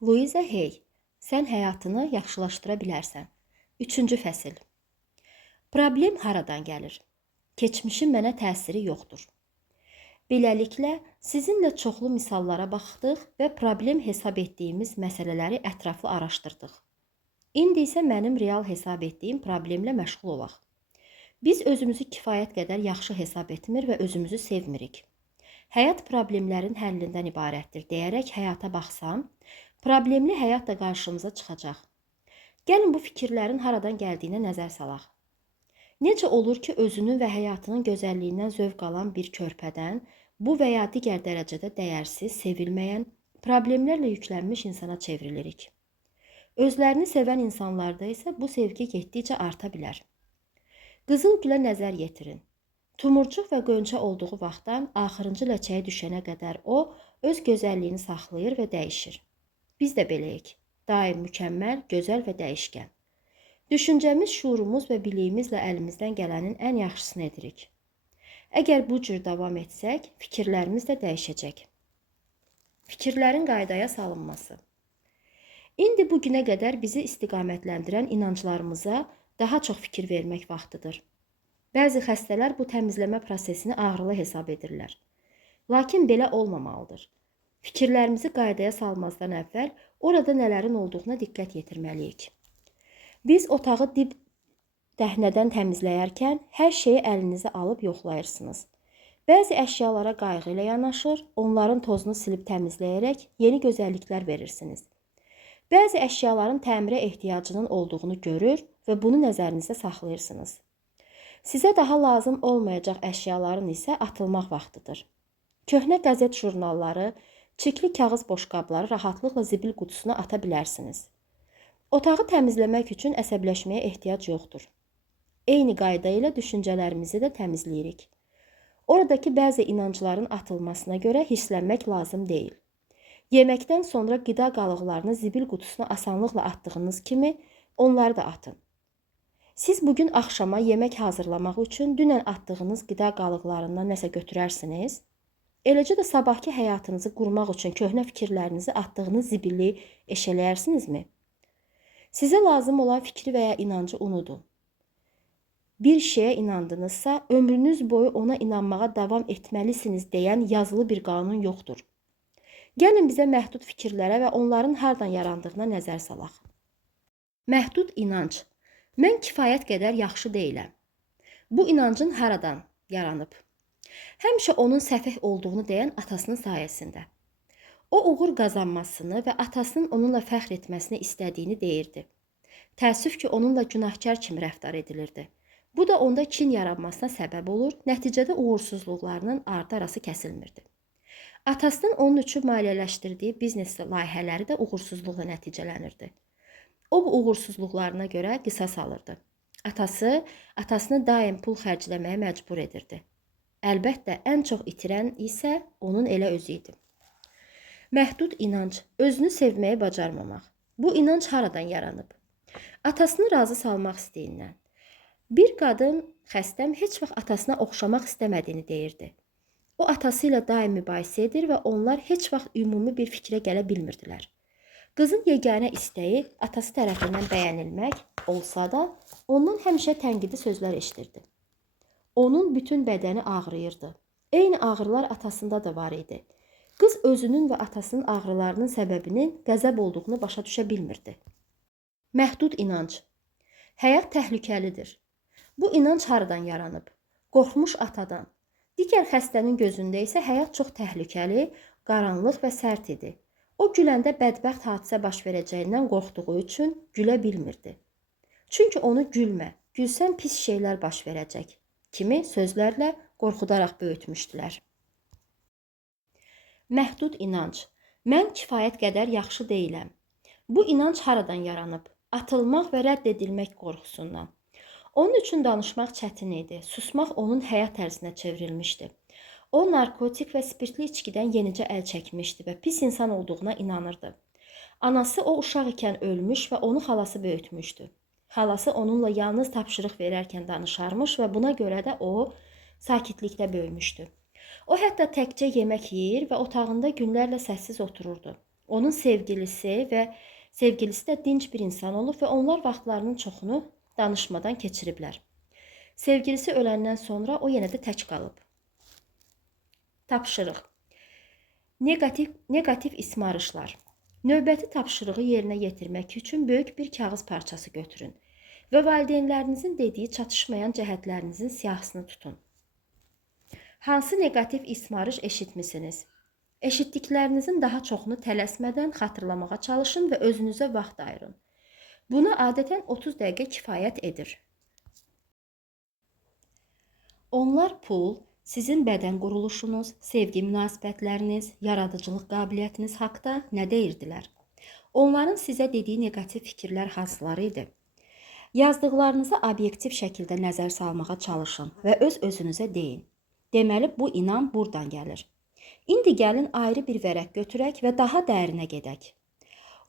Louisa Hay, sən həyatını yaxşılaşdıra bilərsən. 3-cü fəsil. Problem haradan gəlir? Keçmişin mənə təsiri yoxdur. Beləliklə, sizinlə çoxlu misallara baxdıq və problem hesab etdiyimiz məsələləri ətraflı araşdırdıq. İndi isə mənim real hesab etdiyim problemlə məşğul olaq. Biz özümüzü kifayət qədər yaxşı hesab etmir və özümüzü sevmirik. Həyat problemlərin həllindən ibarətdir deyərək həyata baxsam, problemli həyat da qarşımıza çıxacaq. Gəlin bu fikirlərin haradan gəldiyinə nəzər salaq. Necə olur ki, özünün və həyatının gözəlliyindən zövq alan bir körpədən bu və ya digər dərəcədə dəyərsiz, sevilməyən, problemlərlə yüklənmiş insana çevrilirik. Özlərini sevən insanlarda isə bu sevgi getdikcə arta bilər. Qızıl gülə nəzər yetirin. Tumurcuq və qönçə olduğu vaxtdan axırıncı ləçəyə düşənə qədər o, öz gözəlliyini saxlayır və dəyişir. Biz də beləyik. Daim mükəmməl, gözəl və dəyişkən. Düşüncəmiz, şuurumuz və biliyimizlə əlimizdən gələnin ən yaxşısını edirik. Əgər bu cür davam etsək, fikirlərimiz də dəyişəcək. Fikirlərin qaydaya salınması. İndi bu günə qədər bizi istiqamətləndirən inanclarımıza daha çox fikir vermək vaxtıdır. Bəzi xəstələr bu təmizləmə prosesini ağrılı hesab edirlər. Lakin belə olmamalıdır. Fikirlərimizi qaydaya salmazdan əvvəl orada nələrin olduğuna diqqət yetirməliyik. Biz otağı dib dəhnədən təmizləyərkən hər şeyi əlinizə alıb yoxlayırsınız. Bəzi əşyalara qayğı ilə yanaşır, onların tozunu silib təmizləyərək yeni gözəlliklər verirsiniz. Bəzi əşyaların təmirə ehtiyacının olduğunu görür və bunu nəzərinizdə saxlayırsınız. Sizə daha lazım olmayacaq əşyaların isə atılmaq vaxtıdır. Köhnə qəzet jurnalları, çirkli kağız boşqabları rahatlıqla zibil qutusuna ata bilərsiniz. Otağı təmizləmək üçün əsəbləşməyə ehtiyac yoxdur. Eyni qayda ilə düşüncələrimizi də təmizləyirik. Oradakı bəzi inancların atılmasına görə hirslənmək lazım deyil. Yeməkdən sonra qida qalıqlarını zibil qutusuna asanlıqla atdığınız kimi onları da atın. Siz bugün axşama yemək hazırlamaq üçün dünən atdığınız qida qalıqlarından nəsə götürərsiniz. Eləcə də sabahki həyatınızı qurmaq üçün köhnə fikirlərinizi atdığınız zibili eşələyərsinizmi? Sizə lazım olan fikri və ya inancı unudun. Bir şeyə inandınızsa, ömrünüz boyu ona inanmağa davam etməlisiniz deyən yazılı bir qanun yoxdur. Gəlin bizə məhdud fikirlərə və onların hardan yarandığına nəzər salaq. Məhdud inanc. Mən kifayət qədər yaxşı deyiləm. Bu inancın haradan yaranıb? Həmişə onun səfeh olduğunu deyən atasının sayəsində. O uğur qazanmasını və atasının onunla fəxr etməsini istədiyini deyirdi. Təəssüf ki, onunla günahkar kimi rəftar edilirdi. Bu da onda kin yaranmasına səbəb olur, nəticədə uğursuzluqlarının ardı-arası kəsilmirdi. Atasının onun üçün maliyyələşdirdiyi biznes layihələri də uğursuzluqla nəticələnirdi. O bu uğursuzluqlarına görə qisas alırdı. Atasını daim pul xərcləməyə məcbur edirdi. Əlbəttə, ən çox itirən isə onun elə özü idi. Məhdud inanc, özünü sevməyi bacarmamaq. Bu inanc haradan yaranıb? Atasını razı salmaq istəyindən. Bir qadın xəstəm heç vaxt atasına oxşamaq istəmədiyini deyirdi. O atası ilə daim mübahisə edir və onlar heç vaxt ümumi bir fikrə gələ bilmirdilər. Qızın yeganə istəyi atası tərəfindən bəyənilmək olsa da, ondan həmişə tənqidi sözlər eşidirdi. Onun bütün bədəni ağrıyırdı. Eyni ağrılar atasında da var idi. Qız özünün və atasının ağrılarının səbəbinin qəzəb olduğunu başa düşə bilmirdi. Məhdud inanc. Həyat təhlükəlidir. Bu inanc haradan yaranıb? Qorxmuş atadan. Digər xəstənin gözündə isə həyat çox təhlükəli, qaranlıq və sərt idi. O güləndə bədbəxt hadisə baş verəcəyindən qorxduğu üçün gülə bilmirdi. Çünki onu gülmə, gülsən pis şeylər baş verəcək kimi sözlərlə qorxudaraq böyütmüşdülər. Məhdud inanc. Mən kifayət qədər yaxşı deyiləm. Bu inanc haradan yaranıb? Atılmaq və rədd edilmək qorxusundan. Onun üçün danışmaq çətin idi. Susmaq onun həyat tərzinə çevrilmişdi. O, narkotik və spirtli içkidən yenicə əl çəkmişdi və pis insan olduğuna inanırdı. Anası o uşaq ikən ölmüş və onu xalası böyütmüşdü. Xalası onunla yalnız tapşırıq verərkən danışarmış və buna görə də o, sakitlikdə böyümüşdü. O hətta təkcə yemək yeyir və otağında günlərlə səssiz otururdu. Onun sevgilisi də dinc bir insan olub və onlar vaxtlarının çoxunu danışmadan keçiriblər. Sevgilisi öləndən sonra o yenə də tək qalıb. Tapşırıq. Negativ ismarışlar. Növbəti tapşırığı yerinə yetirmək üçün böyük bir kağız parçası götürün və valideynlərinizin dediyi çatışmayan cəhətlərinizin siyahısını tutun. Hansı negativ ismarış eşitmisiniz? Eşitdiklərinizin daha çoxunu tələsmədən xatırlamağa çalışın və özünüzə vaxt ayırın. Buna adətən 30 dəqiqə kifayət edir. Onlar pul, sizin bədən quruluşunuz, sevgi münasibətləriniz, yaradıcılıq qabiliyyətiniz haqda nə deyirdilər? Onların sizə dediyi negativ fikirlər hansıları idi? Yazdıqlarınızı obyektiv şəkildə nəzər salmağa çalışın və öz-özünüzə deyin. Deməli, bu inam buradan gəlir. İndi gəlin ayrı bir vərəq götürək və daha dərinə gedək.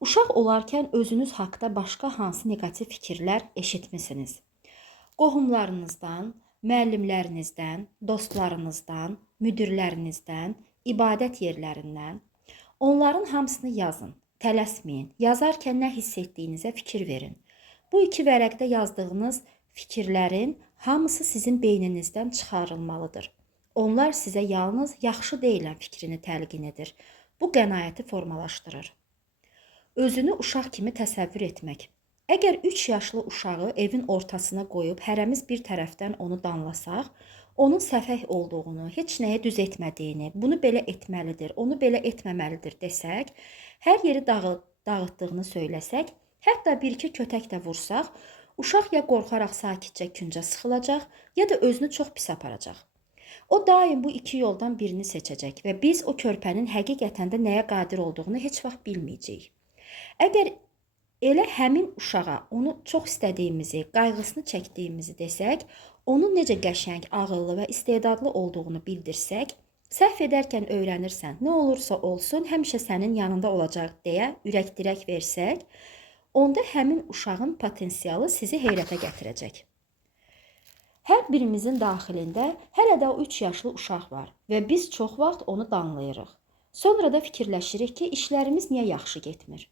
Uşaq olarkən özünüz haqda başqa hansı negativ fikirlər eşitmisiniz? Qohumlarınızdan, müəllimlərinizdən, dostlarınızdan, müdirlərinizdən, ibadət yerlərindən. Onların hamısını yazın, tələsməyin. Yazarkən nə hiss etdiyinizə fikir verin. Bu iki vərəqdə yazdığınız fikirlərin hamısı sizin beyninizdən çıxarılmalıdır. Onlar sizə yalnız yaxşı deyilən fikrini təlqin edir. Bu qənaəti formalaşdırır. Özünü uşaq kimi təsəvvür etmək. Əgər 3 yaşlı uşağı evin ortasına qoyub hərəmiz bir tərəfdən onu danlasaq, onun səfəh olduğunu, heç nəyə düz etmədiyini, bunu belə etməlidir, onu belə etməməlidir desək, hər yeri dağıtdığını söyləsək, hətta bir-iki kötək də vursaq, uşaq ya qorxaraq sakitcə küncə sıxılacaq, ya da özünü çox pis aparacaq. O daim bu iki yoldan birini seçəcək və biz o körpənin həqiqətən də nəyə qadir olduğunu heç vaxt bilməyəcəyik. Əgər elə həmin uşağa onu çox istədiyimizi, qayğısını çəkdiyimizi desək, onun necə qəşəng, ağıllı və istedadlı olduğunu bildirsək, səhv edərkən öyrənirsən, nə olursa olsun, həmişə sənin yanında olacaq deyə ürək-dirək versək, onda həmin uşağın potensialı sizi heyrətə gətirəcək. Hər birimizin daxilində hələ də o 3 yaşlı uşaq var və biz çox vaxt onu danlayırıq. Sonra da fikirləşirik ki, işlərimiz niyə yaxşı getmir?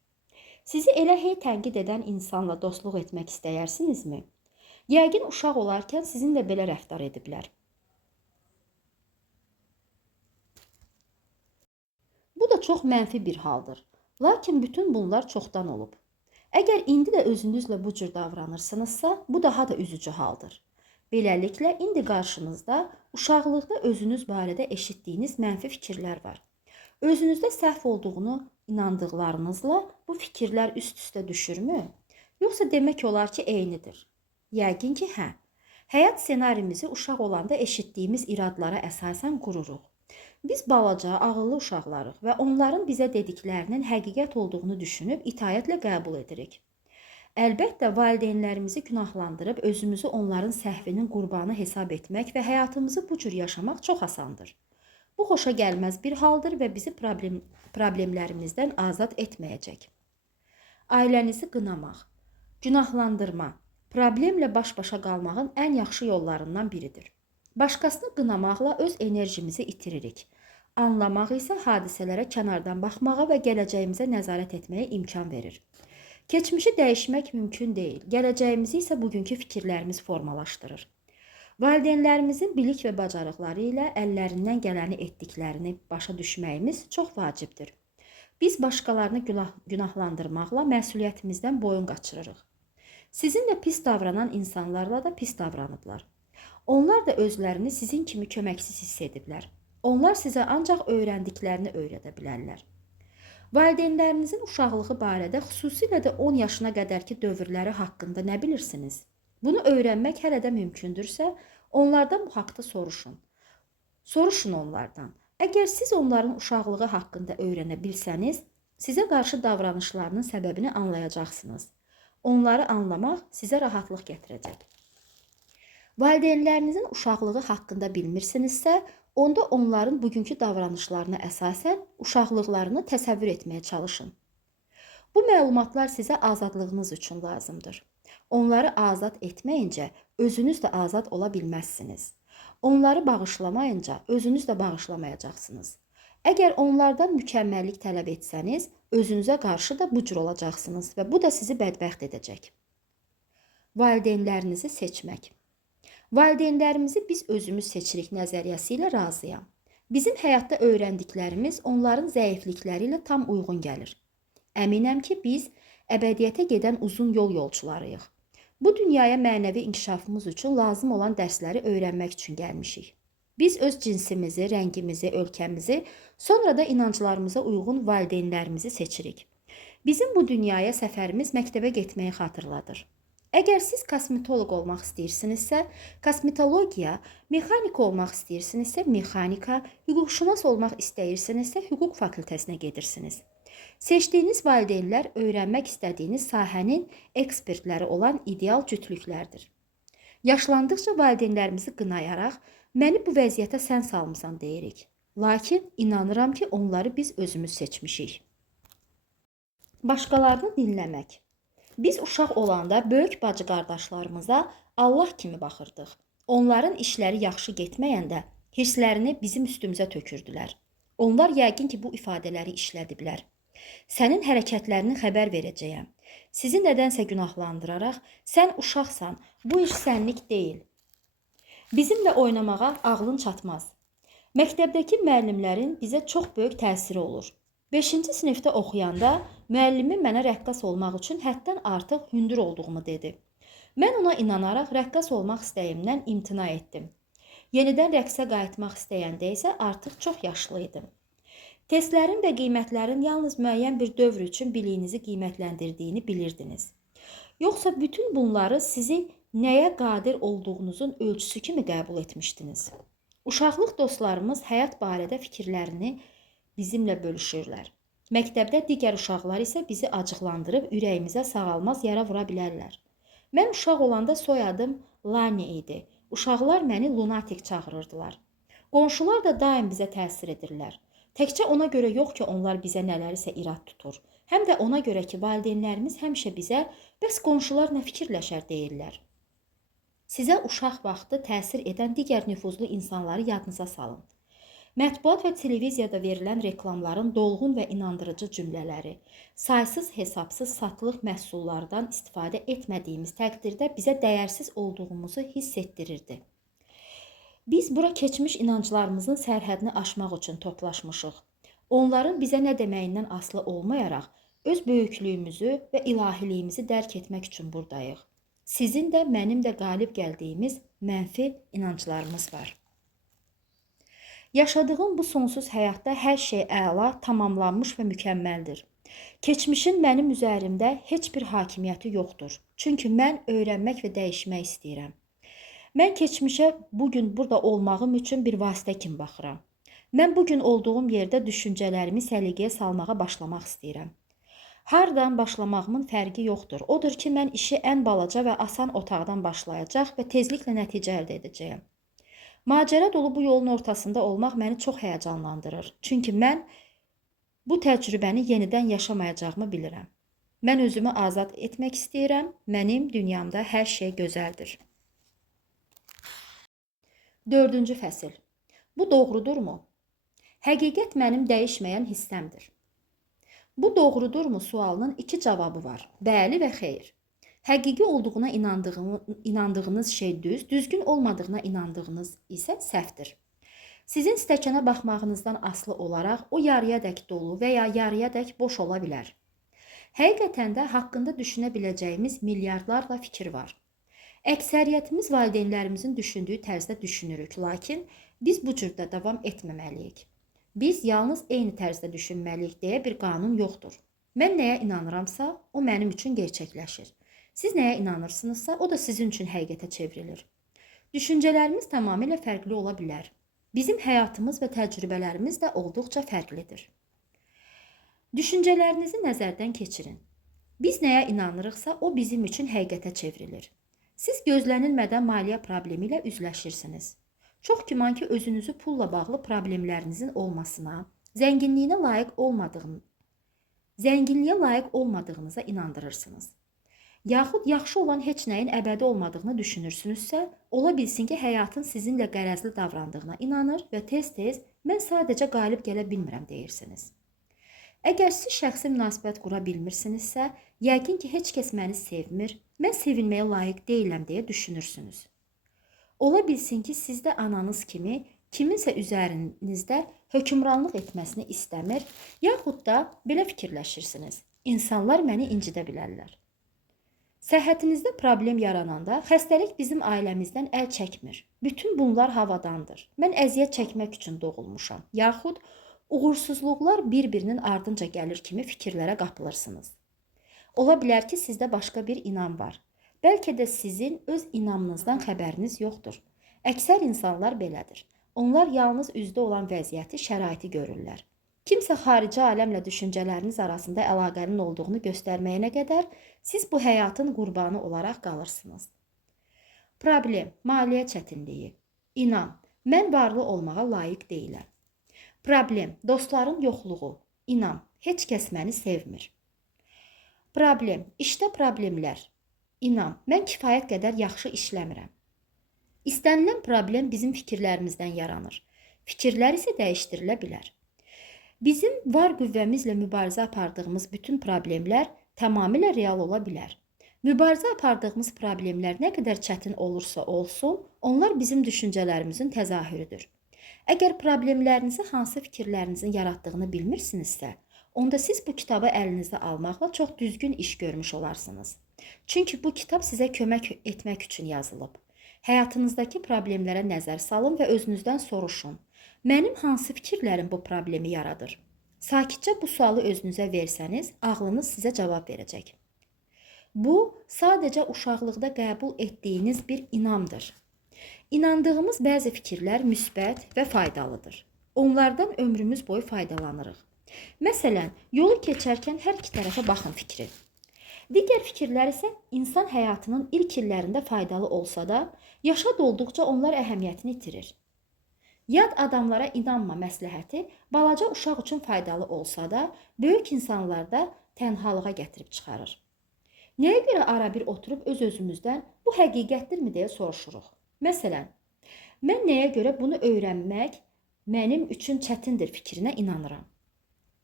Sizi elə hey tənqid edən insanla dostluq etmək istəyərsinizmi? Yəqin uşaq olarkən sizinlə belə rəftar ediblər. Bu da çox mənfi bir haldır. Lakin bütün bunlar çoxdan olub. Əgər indi də özünüzlə bu cür davranırsınızsa, bu daha da üzücü haldır. Beləliklə, indi qarşınızda uşaqlıqda özünüz barədə eşitdiyiniz mənfi fikirlər var. Özünüzdə səhv olduğunu inandıqlarınızla bu fikirlər üst-üstə düşürmü? Yoxsa demək olar ki, eynidir? Yəqin ki, hə. Həyat ssenarimizi uşaq olanda eşitdiyimiz iradlara əsasən qururuq. Biz balaca, ağıllı uşaqlarıq və onların bizə dediklərinin həqiqət olduğunu düşünüb itaətlə qəbul edirik. Əlbəttə, valideynlərimizi günahlandırıb özümüzü onların səhvinin qurbanı hesab etmək və həyatımızı bu cür yaşamaq çox asandır. Bu xoşa gəlməz bir haldır və bizi problemlərimizdən azad etməyəcək. Ailənizi qınamaq, günahlandırma, problemlə baş-başa qalmağın ən yaxşı yollarından biridir. Başqasını qınamaqla öz enerjimizi itiririk. Anlamaq isə hadisələrə kənardan baxmağa və gələcəyimizə nəzarət etməyə imkan verir. Keçmişi dəyişmək mümkün deyil, gələcəyimizi isə bugünkü fikirlərimiz formalaşdırır. Valideynlərimizin bilik və bacarıqları ilə əllərindən gələni etdiklərini başa düşməyimiz çox vacibdir. Biz başqalarını günahlandırmaqla məsuliyyətimizdən boyun qaçırırıq. Sizinlə pis davranan insanlarla da pis davranıblar. Onlar da özlərini sizin kimi köməksiz hiss ediblər. Onlar sizə ancaq öyrəndiklərini öyrədə bilərlər. Valideynlərinizin uşaqlığı barədə, xüsusilə də 10 yaşına qədərki dövrləri haqqında nə bilirsiniz? Bunu öyrənmək hələ də mümkündürsə, onlardan bu haqda soruşun. Soruşun onlardan. Əgər siz onların uşaqlığı haqqında öyrənə bilsəniz, sizə qarşı davranışlarının səbəbini anlayacaqsınız. Onları anlamaq sizə rahatlıq gətirəcək. Valideynlərinizin uşaqlığı haqqında bilmirsinizsə, onda onların bugünkü davranışlarına əsasən uşaqlıqlarını təsəvvür etməyə çalışın. Bu məlumatlar sizə azadlığınız üçün lazımdır. Onları azad etməyincə özünüz də azad ola bilməzsiniz. Onları bağışlamayınca özünüz də bağışlamayacaqsınız. Əgər onlardan mükəmməllik tələb etsəniz, özünüzə qarşı da bu cür olacaqsınız və bu da sizi bədbəxt edəcək. Valideynlərinizi seçmək. Valideynlərimizi biz özümüz seçirik nəzəriyyəsi ilə razıyam. Bizim həyatda öyrəndiklərimiz onların zəiflikləri ilə tam uyğun gəlir. Əminəm ki, biz əbədiyyətə gedən uzun yol yolçularıyıq. Bu dünyaya mənəvi inkişafımız üçün lazım olan dərsləri öyrənmək üçün gəlmişik. Biz öz cinsimizi, rəngimizi, ölkəmizi, sonra da inanclarımıza uyğun valideynlərimizi seçirik. Bizim bu dünyaya səfərimiz məktəbə getməyi xatırladır. Əgər siz kosmetoloq olmaq istəyirsinizsə, kosmetologiya, mexanik olmaq istəyirsinizsə, mexanika, hüquqşünas olmaq istəyirsinizsə, hüquq fakültəsinə gedirsiniz. Seçdiyiniz valideynlər öyrənmək istədiyiniz sahənin ekspertləri olan ideal cütlüklərdir. Yaşlandıqca valideynlərimizi qınayaraq, məni bu vəziyyətə sən salmısan deyirik. Lakin inanıram ki, onları biz özümüz seçmişik. Başqalarını dinləmək. Biz uşaq olanda böyük bacı qardaşlarımıza Allah kimi baxırdıq. Onların işləri yaxşı getməyəndə hirslərini bizim üstümüzə tökürdülər. Onlar yəqin ki, bu ifadələri işlədiblər. Sənin hərəkətlərini xəbər verəcəyəm. Sizi nədənsə günahlandıraraq, sən uşaqsan, bu iş sənlik deyil. Bizimlə oynamağa ağlın çatmaz. Məktəbdəki müəllimlərin bizə çox böyük təsiri olur. 5-ci sinifdə oxuyanda müəllimim mənə rəqqas olmaq üçün həddən artıq hündür olduğumu dedi. Mən ona inanaraq rəqqas olmaq istəyimdən imtina etdim. Yenidən rəqsə qayıtmaq istəyəndə isə artıq çox yaşlı idim. Testlərin və qiymətlərin yalnız müəyyən bir dövr üçün biliyinizi qiymətləndirdiyini bilirdiniz. Yoxsa bütün bunları sizi nəyə qadir olduğunuzun ölçüsü kimi qəbul etmişdiniz. Uşaqlıq dostlarımız həyat barədə fikirlərini bizimlə bölüşürlər. Məktəbdə digər uşaqlar isə bizi acıqlandırıb ürəyimizə sağalmaz yara vura bilərlər. Mən uşaq olanda soyadım Lani idi. Uşaqlar məni lunatik çağırırdılar. Qonşular da daim bizə təsir edirlər. Təkcə ona görə yox ki, onlar bizə nələrisə irad tutur. Həm də ona görə ki, valideynlərimiz həmişə bizə bəs qonşular nə fikirləşər deyirlər. Sizə uşaq vaxtı təsir edən digər nüfuzlu insanları yadınıza salın. Mətbuat və televiziyada verilən reklamların dolğun və inandırıcı cümlələri, saysız hesabsız satılıq məhsullardan istifadə etmədiyimiz təqdirdə bizə dəyərsiz olduğumuzu hiss etdirirdi. Biz bura keçmiş inanclarımızın sərhədini aşmaq üçün toplaşmışıq. Onların bizə nə deməyindən asılı olmayaraq, öz böyüklüyümüzü və ilahiliyimizi dərk etmək üçün buradayıq. Sizin də, mənim də qalib gəldiyimiz mənfi inanclarımız var. Yaşadığım bu sonsuz həyatda hər şey əla, tamamlanmış və mükəmməldir. Keçmişin mənim üzərimdə heç bir hakimiyyəti yoxdur. Çünki mən öyrənmək və dəyişmək istəyirəm. Mən keçmişə bugün burada olmağım üçün bir vasitə kimi baxıram. Mən bugün olduğum yerdə düşüncələrimi səliqəyə salmağa başlamaq istəyirəm. Hardan başlamağımın fərqi yoxdur. Odur ki, mən işi ən balaca və asan otaqdan başlayacaq və tezliklə nəticə əldə edəcəyəm. Macəra dolu bu yolun ortasında olmaq məni çox həyəcanlandırır. Çünki mən bu təcrübəni yenidən yaşamayacağımı bilirəm. Mən özümü azad etmək istəyirəm. Mənim dünyamda hər şey gözəldir. 4-cü fəsil. Bu doğrudurmu? Həqiqət mənim dəyişməyən hissəmdir. Bu doğrudurmu sualının 2 cavabı var. Bəli və xeyr. Həqiqi olduğuna inandığınız şey düzgün olmadığına inandığınız isə səhvdir. Sizin stəkana baxmağınızdan asılı olaraq o yarıyadək dolu və ya yarıyadək boş ola bilər. Həqiqətən də haqqında düşünə biləcəyimiz milyardlarla fikir var. Əksəriyyətimiz valideynlərimizin düşündüyü tərzdə düşünürük, lakin biz bu cürdə davam etməməliyik. Biz yalnız eyni tərzdə düşünməliyik deyə bir qanun yoxdur. Mən nəyə inanıramsa, o mənim üçün gerçəkləşir. Siz nəyə inanırsınızsa, o da sizin üçün həqiqətə çevrilir. Düşüncələrimiz tamamilə fərqli ola bilər. Bizim həyatımız və təcrübələrimiz də olduqca fərqlidir. Düşüncələrinizi nəzərdən keçirin. Biz nəyə inanırıqsa, o bizim üçün həqiqətə çevrilir. Siz gözlənilmədən maliyyə problemi ilə üzləşirsiniz. Çox güman ki, özünüzü pulla bağlı problemlərinizin olmasına, zənginliyə layiq olmadığınıza inandırırsınız. Yaxud yaxşı olan heç nəyin əbədi olmadığını düşünürsünüzsə, ola bilsin ki, həyatın sizinlə qərəzli davrandığına inanır və tez-tez Mən sadəcə qalib gələ bilmirəm deyirsiniz. Əgər siz şəxsi münasibət qura bilmirsinizsə, yəqin ki, heç kəs məni sevmir, mən sevilməyə layiq deyiləm deyə düşünürsünüz. Ola bilsin ki, siz də ananız kimi kiminsə üzərinizdə hökmranlıq etməsini istəmir, yaxud da belə fikirləşirsiniz. İnsanlar məni incidə bilərlər. Səhhətinizdə problem yarananda xəstəlik bizim ailəmizdən əl çəkmir. Bütün bunlar havadandır. Mən əziyyət çəkmək üçün doğulmuşam. Yaxud uğursuzluqlar bir-birinin ardınca gəlir kimi fikirlərə qapılırsınız. Ola bilər ki, sizdə başqa bir inam var. Bəlkə də sizin öz inamınızdan xəbəriniz yoxdur. Əksər insanlar belədir. Onlar yalnız üzdə olan vəziyyəti, şəraiti görürlər. Kimsə xarici aləmlə düşüncələriniz arasında əlaqənin olduğunu göstərməyənə qədər siz bu həyatın qurbanı olaraq qalırsınız. Problem, maliyyə çətinliyi. İnam, mən varlı olmağa layiq deyiləm. Problem, dostların yoxluğu. İnam, heç kəs məni sevmir. Problem, işdə problemlər. İnam, mən kifayət qədər yaxşı işləmirəm. İstənilən problem bizim fikirlərimizdən yaranır. Fikirlər isə dəyişdirilə bilər. Bizim var qüvvəmizlə mübarizə apardığımız bütün problemlər tamamilə real ola bilər. Mübarizə apardığımız problemlər nə qədər çətin olursa olsun, onlar bizim düşüncələrimizin təzahürüdür. Əgər problemlərinizi hansı fikirlərinizin yaratdığını bilmirsinizsə, onda siz bu kitabı əlinizdə almaqla çox düzgün iş görmüş olarsınız. Çünki bu kitab sizə kömək etmək üçün yazılıb. Həyatınızdakı problemlərə nəzər salın və özünüzdən soruşun. Mənim hansı fikirlərim bu problemi yaradır? Sakitcə bu sualı özünüzə versəniz, ağlınız sizə cavab verəcək. Bu, sadəcə uşaqlıqda qəbul etdiyiniz bir inamdır. İnandığımız bəzi fikirlər müsbət və faydalıdır. Onlardan ömrümüz boyu faydalanırıq. Məsələn, yolu keçərkən hər iki tərəfə baxın fikri. Digər fikirlər isə insan həyatının ilk illərində faydalı olsa da, yaşa dolduqca onlar əhəmiyyətini itirir. Yad adamlara inanma məsləhəti balaca uşaq üçün faydalı olsa da, böyük insanlarda tənhalığa gətirib çıxarır. Nəyə görə ara bir oturub öz-özümüzdən bu həqiqətdirmi deyə soruşuruq. Məsələn, mən nəyə görə bunu öyrənmək mənim üçün çətindir fikrinə inanıram.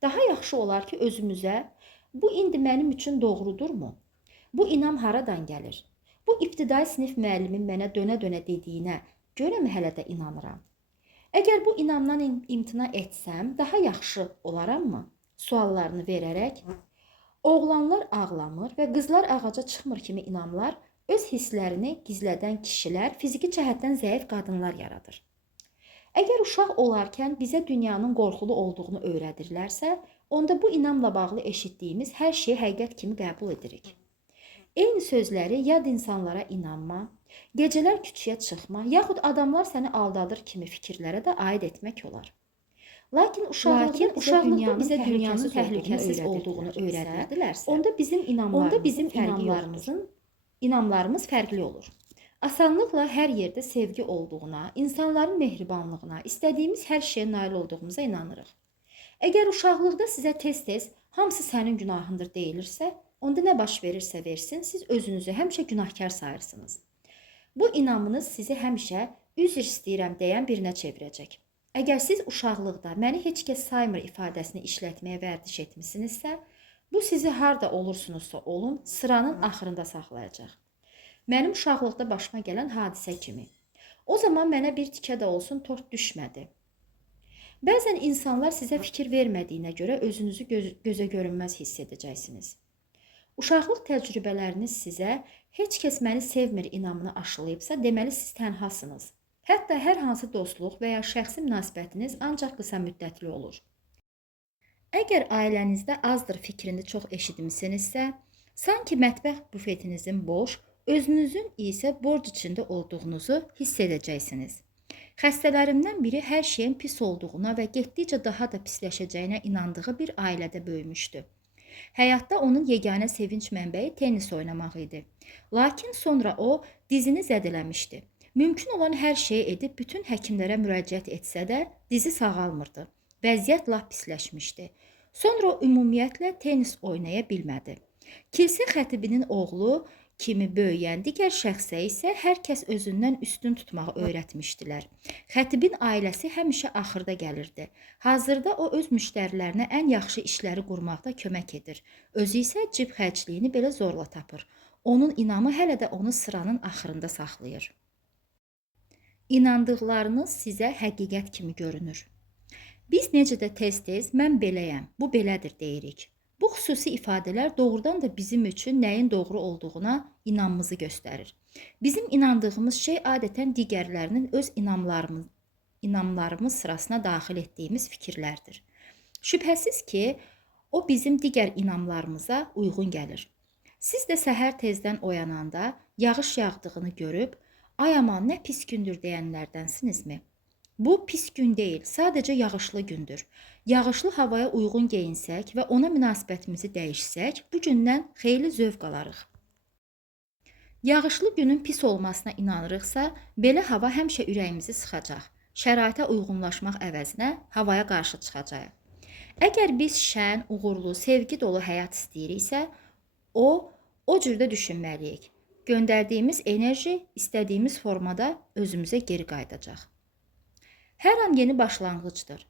Daha yaxşı olar ki, özümüzə bu indi mənim üçün doğrudurmu? Bu inam haradan gəlir? Bu ibtidai sinif müəllimin mənə dönə-dönə dediyinə görə mi hələ də inanıram? Əgər bu inamdan imtina etsəm, daha yaxşı olaram mı? Suallarını verərək, oğlanlar ağlamır və qızlar ağaca çıxmır kimi inamlar öz hisslərini gizlədən kişilər, fiziki cəhətdən zəif qadınlar yaradır. Əgər uşaq olarkən bizə dünyanın qorxulu olduğunu öyrədirlərsə, onda bu inamla bağlı eşitdiyimiz hər şeyi həqiqət kimi qəbul edirik. Eyni sözləri yad insanlara inanma, gecələr küçüyə çıxma, yaxud adamlar səni aldadır kimi fikirlərə də aid etmək olar. Lakin uşaqlıqda bizə dünyanın təhlükəsiz olduğunu öyrədildilərsə, onda bizim inamlarımız fərqli olur. Asanlıqla hər yerdə sevgi olduğuna, insanların mehribanlığına, istədiyimiz hər şeyə nail olduğumuza inanırıq. Əgər uşaqlıqda sizə tez-tez hamısı sənin günahındır deyilirsə, onda nə baş verirsə versin, siz özünüzü həmişə günahkar sayırsınız. Bu inamınız sizi həmişə üzr istəyirəm deyən birinə çevirəcək. Əgər siz uşaqlıqda məni heç kəs saymır ifadəsini işlətməyə vərdiş etmisinizsə, bu sizi harda olursunuzsa olun, sıranın axırında saxlayacaq. Mənim uşaqlıqda başıma gələn hadisə kimi. O zaman mənə bir tikə də olsun tort düşmədi. Bəzən insanlar sizə fikir vermədiyinə görə özünüzü gözə görünməz hiss edəcəksiniz. Uşaqlıq təcrübələriniz sizə heç kəs məni sevmir inamını aşılayıbsa, deməli siz tənhasınız. Hətta hər hansı dostluq və ya şəxsi münasibətiniz ancaq qısa müddətli olur. Əgər ailənizdə azdır fikrini çox eşitmisinizsə, sanki mətbəx bufetinizin boş, özünüzün isə borc içində olduğunuzu hiss edəcəksiniz. Xəstələrimdən biri hər şeyin pis olduğuna və getdikcə daha da pisləşəcəyinə inandığı bir ailədə böyümüşdü. Həyatda onun yeganə sevinç mənbəyi tennis oynamaq idi. Lakin sonra o dizini zədələmişdi. Mümkün olan hər şeyi edib bütün həkimlərə müraciət etsə də dizi sağalmırdı. Vəziyyət lap pisləşmişdi. Sonra o ümumiyyətlə tennis oynaya bilmədi. Kilsə xətibinin oğlu kimi böyüyən digər şəxsə isə hər kəs özündən üstün tutmağı öyrətmişdilər. Xətibin ailəsi həmişə axırda gəlirdi. Hazırda o öz müştərilərinə ən yaxşı işləri qurmaqda kömək edir. Özü isə cib xərcliyini belə zorla tapır. Onun inamı hələ də onu sıranın axırında saxlayır. İnandıqlarınız sizə həqiqət kimi görünür. Biz necə də tez-tez mən beləyəm, bu belədir deyirik. Bu xüsusi ifadələr doğrudan da bizim üçün nəyin doğru olduğuna inamımızı göstərir. Bizim inandığımız şey adətən digərlərinin öz inamlarımız sırasına daxil etdiyimiz fikirlərdir. Şübhəsiz ki, o bizim digər inamlarımıza uyğun gəlir. Siz də səhər tezdən oyananda yağış yağdığını görüb, ay aman nə pis gündür deyənlərdənsinizmi? Bu pis gün deyil, sadəcə yağışlı gündür. Yağışlı havaya uyğun geyinsək və ona münasibətimizi dəyişsək, bu gündən xeyli zövq alarıq. Yağışlı günün pis olmasına inanırıqsa, belə hava həmişə ürəyimizi sıxacaq. Şəraitə uyğunlaşmaq əvəzinə havaya qarşı çıxacaq. Əgər biz şən, uğurlu, sevgi dolu həyat istəyiriksə, o cürdə düşünməliyik. Göndərdiyimiz enerji istədiyimiz formada özümüzə geri qayıdacaq. Hər an yeni başlanğıcdır.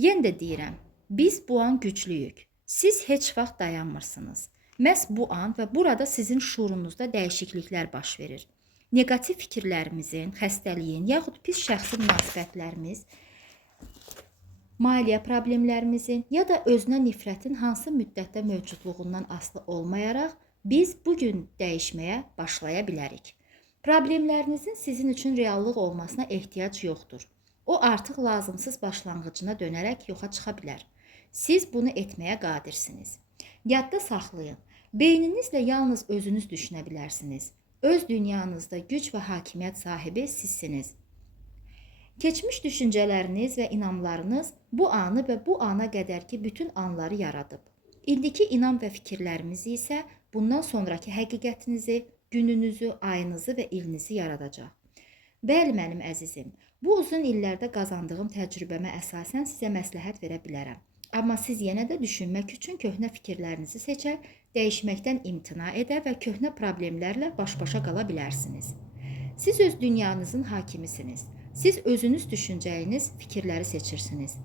Yenə də deyirəm, biz bu an güclüyük. Siz heç vaxt dayanmırsınız. Məhz bu an və burada sizin şuurunuzda dəyişikliklər baş verir. Negativ fikirlərimizin, xəstəliyin, yaxud pis şəxsi münasibətlərimiz, maliyyə problemlərimizin ya da özünə nifrətin hansı müddətdə mövcudluğundan asılı olmayaraq, biz bugün dəyişməyə başlaya bilərik. Problemlərinizin sizin üçün reallıq olmasına ehtiyac yoxdur. O artıq lazımsız başlanğıcına dönərək yoxa çıxa bilər. Siz bunu etməyə qadirsiniz. Yadda saxlayın, beyninizlə yalnız özünüz düşünə bilərsiniz. Öz dünyanızda güc və hakimiyyət sahibi sizsiniz. Keçmiş düşüncələriniz və inamlarınız bu anı və bu ana qədərki bütün anları yaradıb. İndiki inam və fikirlərimiz isə bundan sonraki həqiqətinizi, gününüzü, ayınızı və ilinizi yaradacaq. Bəli, mənim əzizim, bu uzun illərdə qazandığım təcrübəmə əsasən sizə məsləhət verə bilərəm. Amma siz yenə də düşünmək üçün köhnə fikirlərinizi seçər, dəyişməkdən imtina edə və köhnə problemlərlə baş-başa qala bilərsiniz. Siz öz dünyanızın hakimisiniz. Siz özünüz düşünəcəyiniz fikirləri seçirsiniz.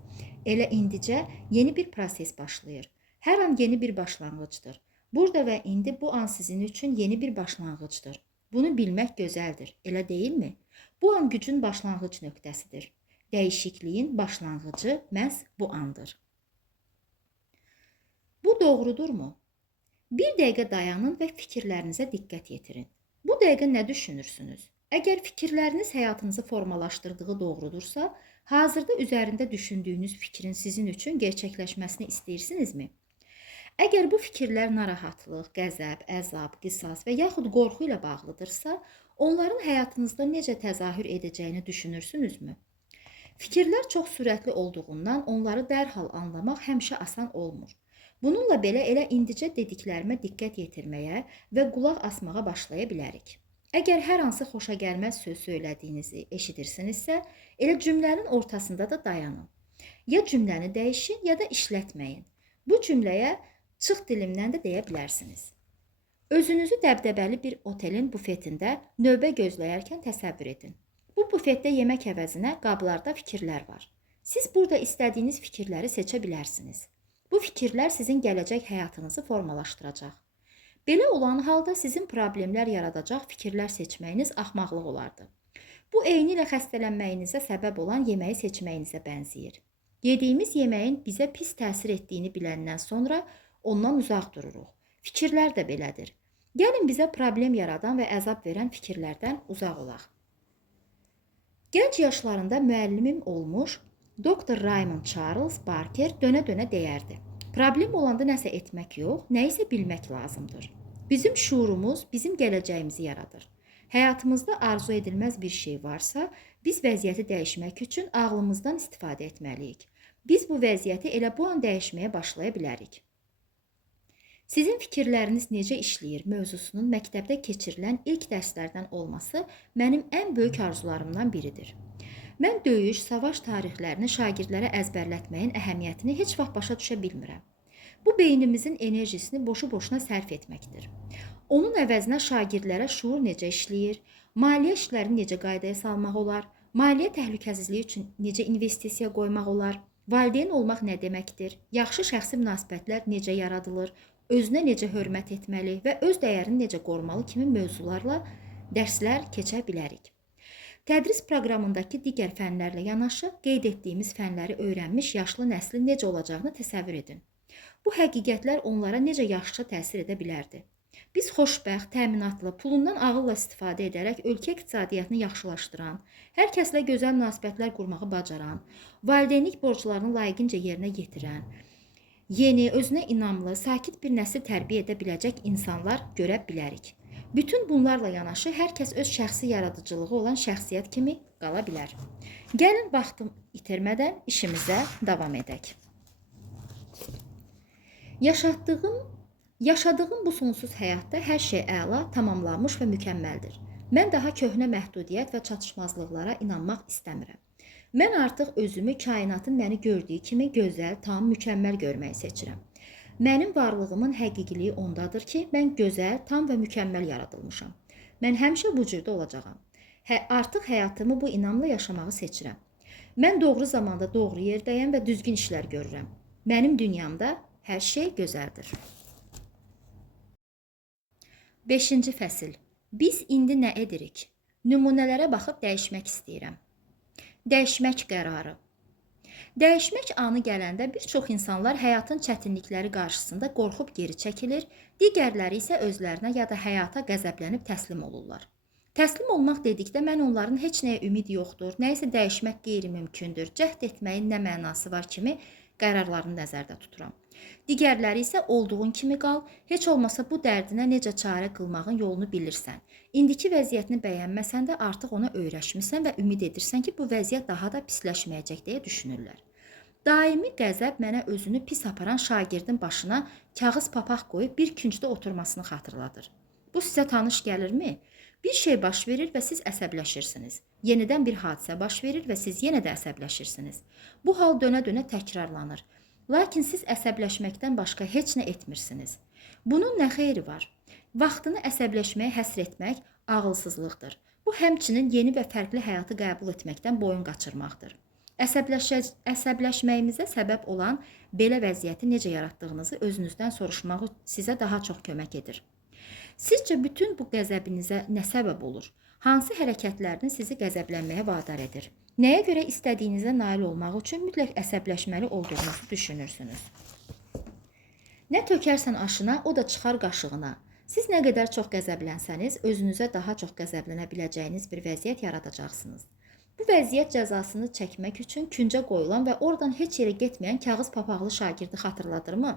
Elə indicə yeni bir proses başlayır. Hər an yeni bir başlanğıcdır. Burada və indi bu an sizin üçün yeni bir başlanğıcdır. Bunu bilmək gözəldir, elə deyilmi? Bu an gücün başlanğıc nöqtəsidir. Dəyişikliyin başlanğıcı məhz bu andır. Bu doğrudurmu? Bir dəqiqə dayanın və fikirlərinizə diqqət yetirin. Bu dəqiqə nə düşünürsünüz? Əgər fikirləriniz həyatınızı formalaşdırdığı doğrudursa, hazırda üzərində düşündüyünüz fikrin sizin üçün gerçəkləşməsini istəyirsinizmi? Əgər bu fikirlər narahatlıq, qəzəb, əzab, qisas və yaxud qorxu ilə bağlıdırsa, onların həyatınızda necə təzahür edəcəyini düşünürsünüzmü? Fikirlər çox sürətli olduğundan onları dərhal anlamaq həmişə asan olmur. Bununla belə elə indicə dediklərimə diqqət yetirməyə və qulaq asmağa başlaya bilərik. Əgər hər hansı xoşagəlməz söz söylədiyinizi eşidirsinizsə, elə cümlənin ortasında da dayanın. Ya cümləni dəyişin, ya da işlətməyin. Bu cümləyə çıx dilimdən də deyə bilərsiniz. Özünüzü dəbdəbəli bir otelin bufetində növbə gözləyərkən təsəvvür edin. Bu bufetdə yemək əvəzinə qablarda fikirlər var. Siz burada istədiyiniz fikirləri seçə bilərsiniz. Bu fikirlər sizin gələcək həyatınızı formalaşdıracaq. Belə olan halda sizin problemlər yaradacaq fikirlər seçməyiniz axmaqlıq olardı. Bu eynilə xəstələnməyinizə səbəb olan yeməyi seçməyinizə bənzəyir. Yediyimiz yeməyin bizə pis təsir etdiyini biləndən sonra ondan uzaq dururuq. Fikirlər də belədir. Gəlin bizə problem yaradan və əzab verən fikirlərdən uzaq olaq. Gənc yaşlarında müəllimim olmuş Dr. Raymond Charles Barker dönə-dönə deyərdi. Problem olanda nəsə etmək yox, nə isə bilmək lazımdır. Bizim şuurumuz bizim gələcəyimizi yaradır. Həyatımızda arzu edilməz bir şey varsa, biz vəziyyəti dəyişmək üçün ağlımızdan istifadə etməliyik. Biz bu vəziyyəti elə bu an dəyişməyə başlaya bilərik. Sizin fikirləriniz necə işləyir mövzusunun məktəbdə keçirilən ilk dərslərdən olması mənim ən böyük arzularımdan biridir. Mən döyüş, savaş tarixlərini şagirdlərə əzbərlətməyin əhəmiyyətini heç vaxt başa düşə bilmirəm. Bu beynimizin enerjisini boşu-boşuna sərf etməkdir. Onun əvəzinə şagirdlərə şuur necə işləyir, maliyyə işlərini necə qaydaya salmaq olar, maliyyə təhlükəsizliyi üçün necə investisiya qoymaq olar, valideyn olmaq nə deməkdir, yaxşı şəxsi münasibətlər necə yaradılır, özünə necə hörmət etməli və öz dəyərini necə qorumalı kimi mövzularla dərslər keçə bilərik. Tədris proqramındakı digər fənlərlə yanaşı qeyd etdiyimiz fənləri öyrənmiş yaşlı nəslin necə olacağını təsəvvür edin. Bu həqiqətlər onlara necə yaxşıca təsir edə bilərdi. Biz xoşbəxt, təminatlı, pulundan ağılla istifadə edərək ölkə iqtisadiyyatını yaxşılaşdıran, hər kəslə gözəl münasibətlər qurmağı bacaran, valideynlik borclarını layiqincə yerinə yetirən, yeni, özünə inamlı, sakit bir nəsil tərbiyə edə biləcək insanlar görə bilərik. Bütün bunlarla yanaşı hər kəs öz şəxsi yaradıcılığı olan şəxsiyyət kimi qala bilər. Gəlin vaxtı itirmədən işimizə davam edək. Yaşadığım bu sonsuz həyatda hər şey əla, tamamlanmış və mükəmməldir. Mən daha köhnə məhdudiyyət və çatışmazlıqlara inanmaq istəmirəm. Mən artıq özümü kainatın məni gördüyü kimi gözəl, tam, mükəmməl görməyi seçirəm. Mənim varlığımın həqiqiliyi ondadır ki, mən gözəl, tam və mükəmməl yaradılmışam. Mən həmişə bu cürdə olacağam. Artıq həyatımı bu inamla yaşamağı seçirəm. Mən doğru zamanda doğru yerdəyəm və düzgün işlər görürəm. Mənim dünyamda hər şey gözəldir. 5-ci fəsil. Biz indi nə edirik? Nümunələrə baxıb dəyişmək istəyirəm. Dəyişmək qərarı. Dəyişmək anı gələndə bir çox insanlar həyatın çətinlikləri qarşısında qorxub geri çəkilir, digərləri isə özlərinə ya da həyata qəzəblənib təslim olurlar. Təslim olmaq dedikdə mən onların heç nəyə ümid yoxdur, nə isə dəyişmək qeyri-mümkündür, cəhd etməyin nə mənası var kimi qərarlarını nəzərdə tuturam. Digərləri isə olduğun kimi qal, heç olmasa bu dərdinə necə çarə qılmağın yolunu bilirsən. İndiki vəziyyətini bəyənməsən də artıq ona öyrəşmirsən və ümid edirsən ki, bu vəziyyət daha da pisləşməyəcək deyə düşünürlər. Daimi qəzəb mənə özünü pis aparan şagirdin başına kağız papaq qoyub bir küncdə oturmasını xatırladır. Bu sizə tanış gəlirmi? Bir şey baş verir və siz əsəbləşirsiniz. Yenidən bir hadisə baş verir və siz yenə də əsəbləşirsiniz. Bu hal dönə-dönə təkrarlanır. Lakin siz əsəbləşməkdən başqa heç nə etmirsiniz. Bunun nə xeyri var? Vaxtını əsəbləşməyə həsr etmək ağılsızlıqdır. Bu həmçinin yeni və fərqli həyatı qəbul etməkdən boyun qaçırmaqdır. Əsəbləşməyimizə səbəb olan belə vəziyyəti necə yaratdığınızı özünüzdən soruşmaq sizə daha çox kömək edir. Sizcə bütün bu qəzəbinizə nə səbəb olur? Hansı hərəkətləriniz sizi qəzəblənməyə vadar edir? Nəyə görə istədiyinizə nail olmaq üçün mütləq əsəbləşməli olduğunuzu düşünürsünüz? Nə tökərsən aşına, o da çıxar qaşığına. Siz nə qədər çox qəzəblənsəniz, özünüzə daha çox qəzəblənə biləcəyiniz bir vəziyyət yaradacaqsınız. Bu vəziyyət cəzasını çəkmək üçün küncə qoyulan və oradan heç yerə getməyən kağız papaqlı şagirdi xatırladırmı?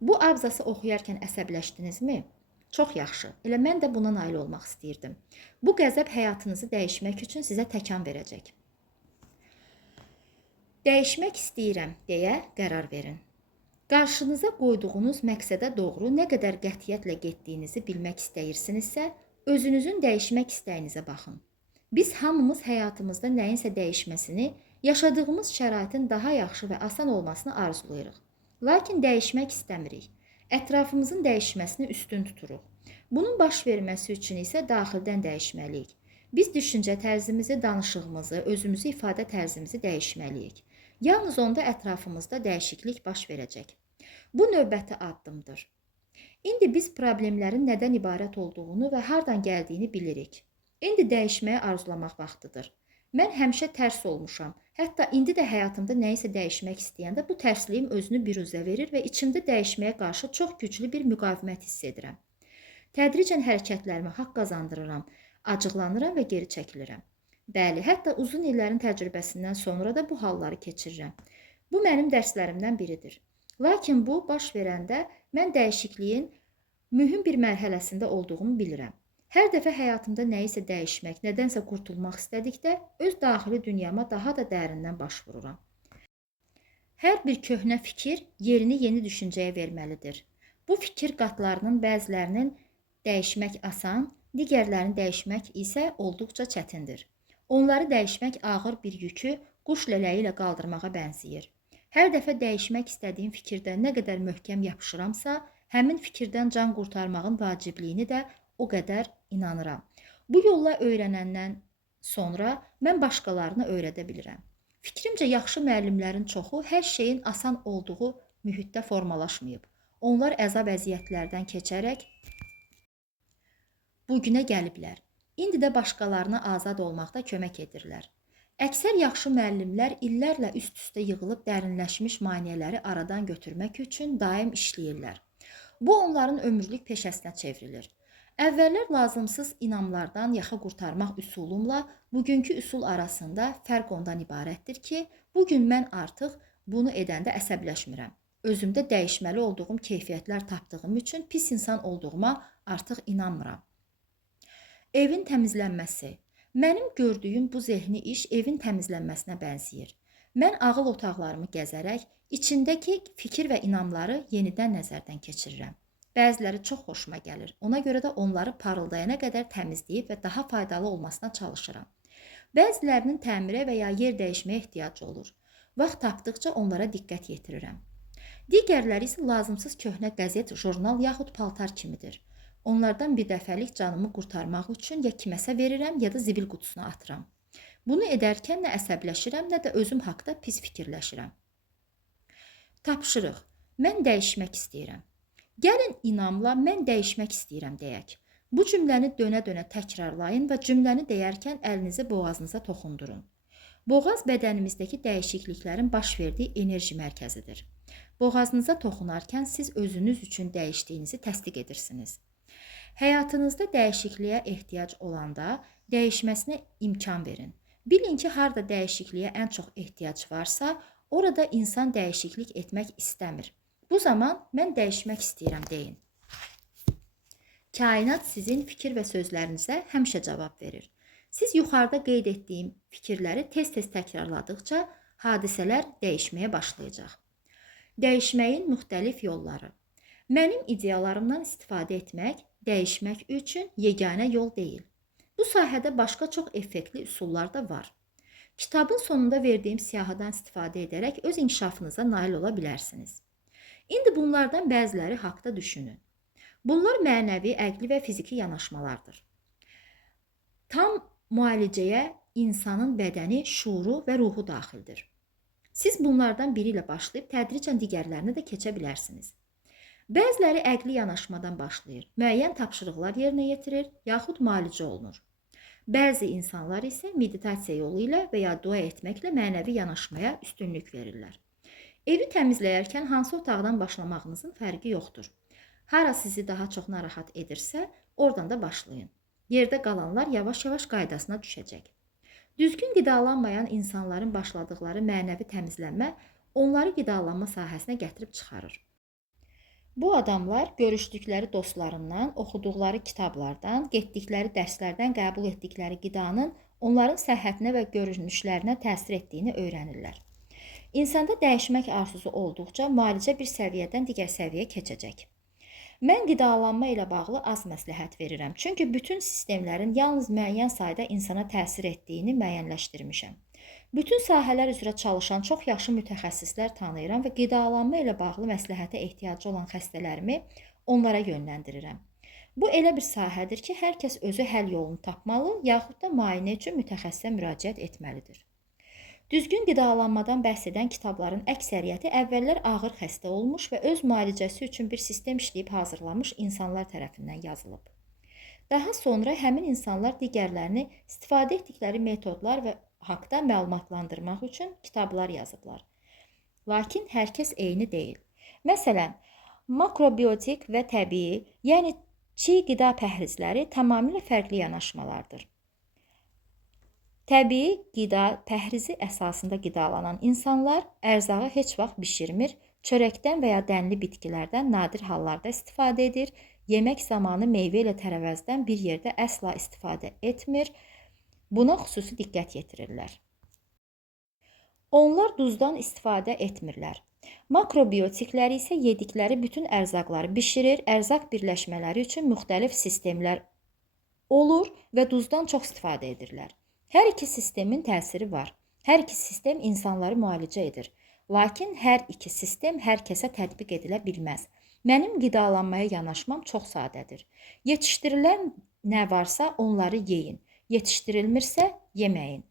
Bu abzası oxuyarkən əsəbləşdinizmi? Çox yaxşı. Elə mən də buna nail olmaq istəyirdim. Bu qəzəb həyatınızı dəyişmək üçün sizə təkan verəcək. Dəyişmək istəyirəm deyə qərar verin. Qarşınıza qoyduğunuz məqsədə doğru nə qədər qətiyyətlə getdiyinizi bilmək istəyirsinizsə, özünüzün dəyişmək istəyinizə baxın. Biz hamımız həyatımızda nəyinsə dəyişməsini, yaşadığımız şəraitin daha yaxşı və asan olmasını arzulayırıq. Lakin dəyişmək istəmirik. Ətrafımızın dəyişməsini üstün tuturuq. Bunun baş verməsi üçün isə daxildən dəyişməliyik. Biz düşüncə tərzimizi, danışığımızı, özümüzü ifadə tərzimizi dəyişməliyik. Yalnız onda ətrafımızda dəyişiklik baş verəcək. Bu növbəti addımdır. İndi biz problemlərin nədən ibarət olduğunu və hardan gəldiyini bilirik. İndi dəyişməyə arzulamaq vaxtıdır. Mən həmişə tərs olmuşam. Hətta indi də həyatımda nəyisə dəyişmək istəyəndə bu tərsliyim özünü biruzə verir və içimdə dəyişməyə qarşı çox güclü bir müqavimət hiss edirəm. Tədricən hərəkətlərimi haqq qazandırıram, acıqlanıram və geri çəkilirəm. Bəli, hətta uzun illərin təcrübəsindən sonra da bu halları keçirirəm. Bu mənim dərslərimdən biridir. Lakin bu baş verəndə mən dəyişikliyin mühüm bir mərhələsində olduğumu bilirəm. Hər dəfə həyatımda nəyisə dəyişmək, nədənsə qurtulmaq istədikdə öz daxili dünyama daha da dərindən baş vururam. Hər bir köhnə fikir yerini yeni düşüncəyə verməlidir. Bu fikir qatlarının bəzilərinin dəyişmək asan, digərlərini dəyişmək isə olduqca çətindir. Onları dəyişmək ağır bir yükü quş lələyi ilə qaldırmağa bənzəyir. Hər dəfə dəyişmək istədiyim fikirdə nə qədər möhkəm yapışıramsa, Həmin fikirdən can qurtarmağın vacibliyini də o qədər inanıram. Bu yolla öyrənəndən sonra mən başqalarına öyrədə bilirəm. Fikrimcə, yaxşı müəllimlərin çoxu hər şeyin asan olduğu mühitdə formalaşmayıb. Onlar əzab-əziyyətlərdən keçərək bugünə gəliblər. İndi də başqalarına azad olmaqda kömək edirlər. Əksər yaxşı müəllimlər illərlə üst-üstə yığılıb dərinləşmiş maneələri aradan götürmək üçün daim işləyirlər. Bu, onların ömürlük peşəsinə çevrilir. Əvvəllər lazımsız inamlardan yaxa qurtarmaq üsulumla bugünkü üsul arasında fərq ondan ibarətdir ki, bugün mən artıq bunu edəndə əsəbləşmirəm. Özümdə dəyişməli olduğum keyfiyyətlər tapdığım üçün pis insan olduğuma artıq inanmıram. Evin təmizlənməsi. Mənim gördüyüm bu zehni iş evin təmizlənməsinə bənzəyir. Mən ağıl otaqlarımı gəzərək, içindəki fikir və inamları yenidən nəzərdən keçirirəm. Bəziləri çox xoşuma gəlir. Ona görə də onları parıldayana qədər təmizləyib və daha faydalı olmasına çalışıram. Bəzilərinin təmirə və ya yer dəyişməyə ehtiyacı olur. Vaxt tapdıqca onlara diqqət yetirirəm. Digərləri isə lazımsız köhnə qəzet, jurnal yaxud paltar kimidir. Onlardan bir dəfəlik canımı qurtarmaq üçün ya kiməsə verirəm, ya da zibil qutusuna atıram. Bunu edərkən nə əsəbləşirəm, nə də özüm haqda pis fikirləşirəm. Tapşırıq. Mən dəyişmək istəyirəm. Gəlin inamla mən dəyişmək istəyirəm deyək. Bu cümləni dönə-dönə təkrarlayın və cümləni deyərkən əlinizi boğazınıza toxundurun. Boğaz bədənimizdəki dəyişikliklərin baş verdiyi enerji mərkəzidir. Boğazınıza toxunarkən siz özünüz üçün dəyişdiyinizi təsdiq edirsiniz. Həyatınızda dəyişikliyə ehtiyac olanda dəyişməsinə imkan verin. Bilin ki, harda dəyişikliyə ən çox ehtiyac varsa, orada insan dəyişiklik etmək istəmir. Bu zaman mən dəyişmək istəyirəm deyin. Kainat sizin fikir və sözlərinizə həmişə cavab verir. Siz yuxarıda qeyd etdiyim fikirləri tez-tez təkrarladıqca hadisələr dəyişməyə başlayacaq. Dəyişməyin müxtəlif yolları. Mənim ideyalarımdan istifadə etmək dəyişmək üçün yeganə yol deyil. Bu sahədə başqa çox effektli üsullar da var. Kitabın sonunda verdiyim siyahıdan istifadə edərək öz inkişafınıza nail ola bilərsiniz. İndi bunlardan bəziləri haqda düşünün. Bunlar mənəvi, əqli və fiziki yanaşmalardır. Tam müalicəyə insanın bədəni, şuuru və ruhu daxildir. Siz bunlardan biri ilə başlayıb tədricən digərlərini də keçə bilərsiniz. Bəziləri əqli yanaşmadan başlayır, müəyyən tapşırıqlar yerinə yetirir, yaxud müalicə olunur. Bəzi insanlar isə meditasiya yolu ilə və ya dua etməklə mənəvi yanaşmaya üstünlük verirlər. Evi təmizləyərkən hansı otaqdan başlamağınızın fərqi yoxdur. Hara sizi daha çox narahat edirsə, oradan da başlayın. Yerdə qalanlar yavaş-yavaş qaydasına düşəcək. Düzgün qidalanmayan insanların başladıqları mənəvi təmizlənmə onları qidalanma sahəsinə gətirib çıxarır. Bu adamlar görüşdükləri dostlarından, oxuduqları kitablardan, getdikləri dərslərdən qəbul etdikləri qidanın onların səhhətinə və görünüşlərinə təsir etdiyini öyrənirlər. İnsanda dəyişmək arzusu olduqca müalicə bir səviyyədən digər səviyyəyə keçəcək. Mən qidalanma ilə bağlı az məsləhət verirəm, çünki bütün sistemlərin yalnız müəyyən sayda insana təsir etdiyini müəyyənləşdirmişəm. Bütün sahələr üzrə çalışan çox yaxşı mütəxəssislər tanıyıram və qidalanma ilə bağlı məsləhətə ehtiyacı olan xəstələrimi onlara yönləndirirəm. Bu elə bir sahədir ki, hər kəs özü həll yolunu tapmalı, yaxud da müayinə üçün mütəxəssisə müraciət etməlidir. Düzgün qidalanmadan bəhs edən kitabların əksəriyyəti əvvəllər ağır xəstə olmuş və öz müalicəsi üçün bir sistem işləyib hazırlamış insanlar tərəfindən yazılıb. Daha sonra həmin insanlar digərlərini istifadə etdikləri metodlar və haqda məlumatlandırmaq üçün kitablar yazıblar. Lakin hər kəs eyni deyil. Məsələn, makrobiotik və təbii, yəni çiğ qida pəhrizləri tamamilə fərqli yanaşmalardır. Təbii qida pəhrizi əsasında qidalanan insanlar ərzağı heç vaxt bişirmir, çörəkdən və ya dənli bitkilərdən nadir hallarda istifadə edir, yemək zamanı meyvə ilə tərəvəzdən bir yerdə əsla istifadə etmir, buna xüsusi diqqət yetirirlər. Onlar duzdan istifadə etmirlər. Makrobiotikləri isə yedikləri bütün ərzaqları bişirir, ərzaq birləşmələri üçün müxtəlif sistemlər olur və duzdan çox istifadə edirlər. Hər iki sistemin təsiri var. Hər iki sistem insanları müalicə edir. Lakin hər iki sistem hər kəsə tətbiq edilə bilməz. Mənim qidalanmaya yanaşmam çox sadədir. Yetişdirilən nə varsa onları yeyin. Yetişdirilmirsə yeməyin.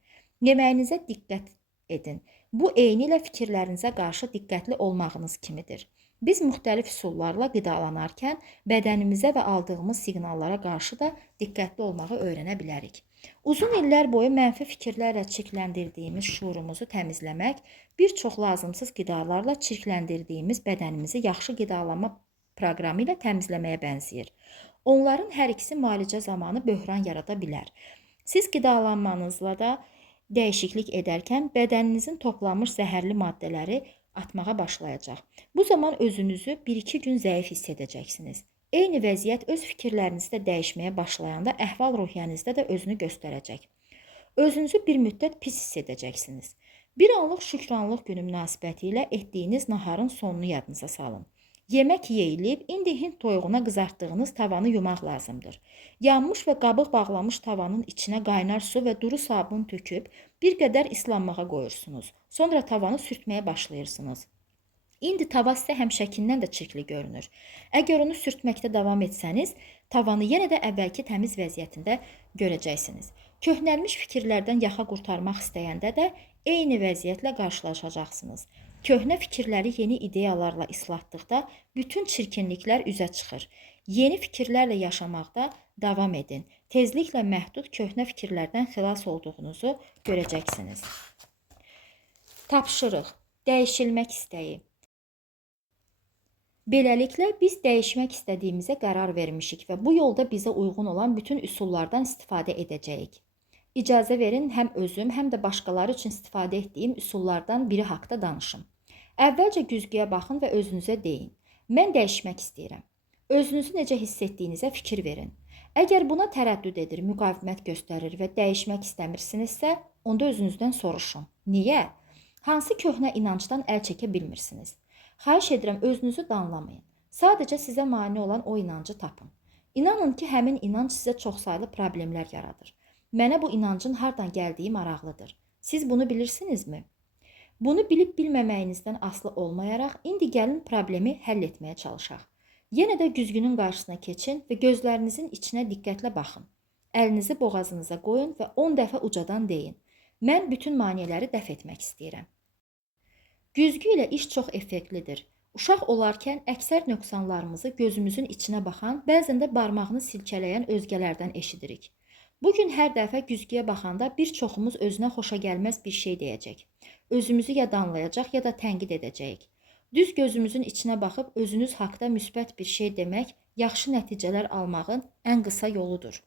Yeməyinizə diqqət edin. Bu eynilə fikirlərinizə qarşı diqqətli olmağınız kimidir. Biz müxtəlif üsullarla qidalanarkən bədənimizə və aldığımız siqnallara qarşı da diqqətli olmağı öyrənə bilərik. Uzun illər boyu mənfi fikirlərlə çirkləndirdiyimiz şuurumuzu təmizləmək, bir çox lazımsız qidalarla çirkləndirdiyimiz bədənimizi yaxşı qidalanma proqramı ilə təmizləməyə bənzəyir. Onların hər ikisi müalicə zamanı böhran yarada bilər. Siz qidalanmanızla da dəyişiklik edərkən bədəninizin toplanmış zəhərli maddələri atmağa başlayacaq. Bu zaman özünüzü 1-2 gün zəif hiss edəcəksiniz. Eyni vəziyyət öz fikirlərinizdə dəyişməyə başlayanda əhval-ruhiyyənizdə də özünü göstərəcək. Özünüzü bir müddət pis hiss edəcəksiniz. Bir anlıq şükranlıq günü münasibəti ilə etdiyiniz naharın sonunu yadınıza salın. Yemək yeyilib, indi Hind toyuğuna qızartdığınız tavanı yumaq lazımdır. Yanmış və qabıq bağlamış tavanın içinə qaynar su və duru sabun töküb, bir qədər islanmağa qoyursunuz. Sonra tavanı sürtməyə başlayırsınız. İndi tava sizə həmişəkindən də çirkli görünür. Əgər onu sürtməkdə davam etsəniz, tavanı yenə də əvvəlki təmiz vəziyyətində görəcəksiniz. Köhnəlmiş fikirlərdən yaxa qurtarmaq istəyəndə də eyni vəziyyətlə qarşılaşacaqsınız. Köhnə fikirləri yeni ideyalarla islatdıqda bütün çirkinliklər üzə çıxır. Yeni fikirlərlə yaşamaqda davam edin. Tezliklə məhdud köhnə fikirlərdən xilas olduğunuzu görəcəksiniz. Tapşırıq, dəyişilmək istəyi. Beləliklə, biz dəyişmək istədiyimizə qərar vermişik və bu yolda bizə uyğun olan bütün üsullardan istifadə edəcəyik. İcazə verin, həm özüm, həm də başqaları üçün istifadə etdiyim üsullardan biri haqda danışım. Əvvəlcə güzgüyə baxın və özünüzə deyin. Mən dəyişmək istəyirəm. Özünüzü necə hiss etdiyinizə fikir verin. Əgər buna tərəddüd edir, müqavimət göstərir və dəyişmək istəmirsinizsə, onda özünüzdən soruşun. Niyə? Hansı köhnə inancdan əl çəkə bilmirsiniz? Xahiş edirəm, özünüzü danlamayın. Sadəcə sizə mane olan o inancı tapın. İnanın ki, həmin inanc sizə çoxsaylı problemlər yaradır. Mənə bu inancın hardan gəldiyi maraqlıdır. Siz bunu bilirsinizmi? Bunu bilib bilməməyinizdən asılı olmayaraq, indi gəlin problemi həll etməyə çalışaq. Yenə də güzgünün qarşısına keçin və gözlərinizin içinə diqqətlə baxın. Əlinizi boğazınıza qoyun və 10 dəfə ucadan deyin. Mən bütün maneələri dəf etmək istəyirəm. Güzgü ilə iş çox effektlidir. Uşaq olarkən əksər nöqsanlarımızı gözümüzün içinə baxan, bəzən də barmağını silkələyən özgələrdən eşidirik. Bugün hər dəfə güzgüyə baxanda bir çoxumuz özünə xoşagəlməz bir şey deyəcək. Özümüzü ya danlayacaq, ya da tənqid edəcəyik. Düz gözümüzün içinə baxıb özünüz haqda müsbət bir şey demək, yaxşı nəticələr almağın ən qısa yoludur.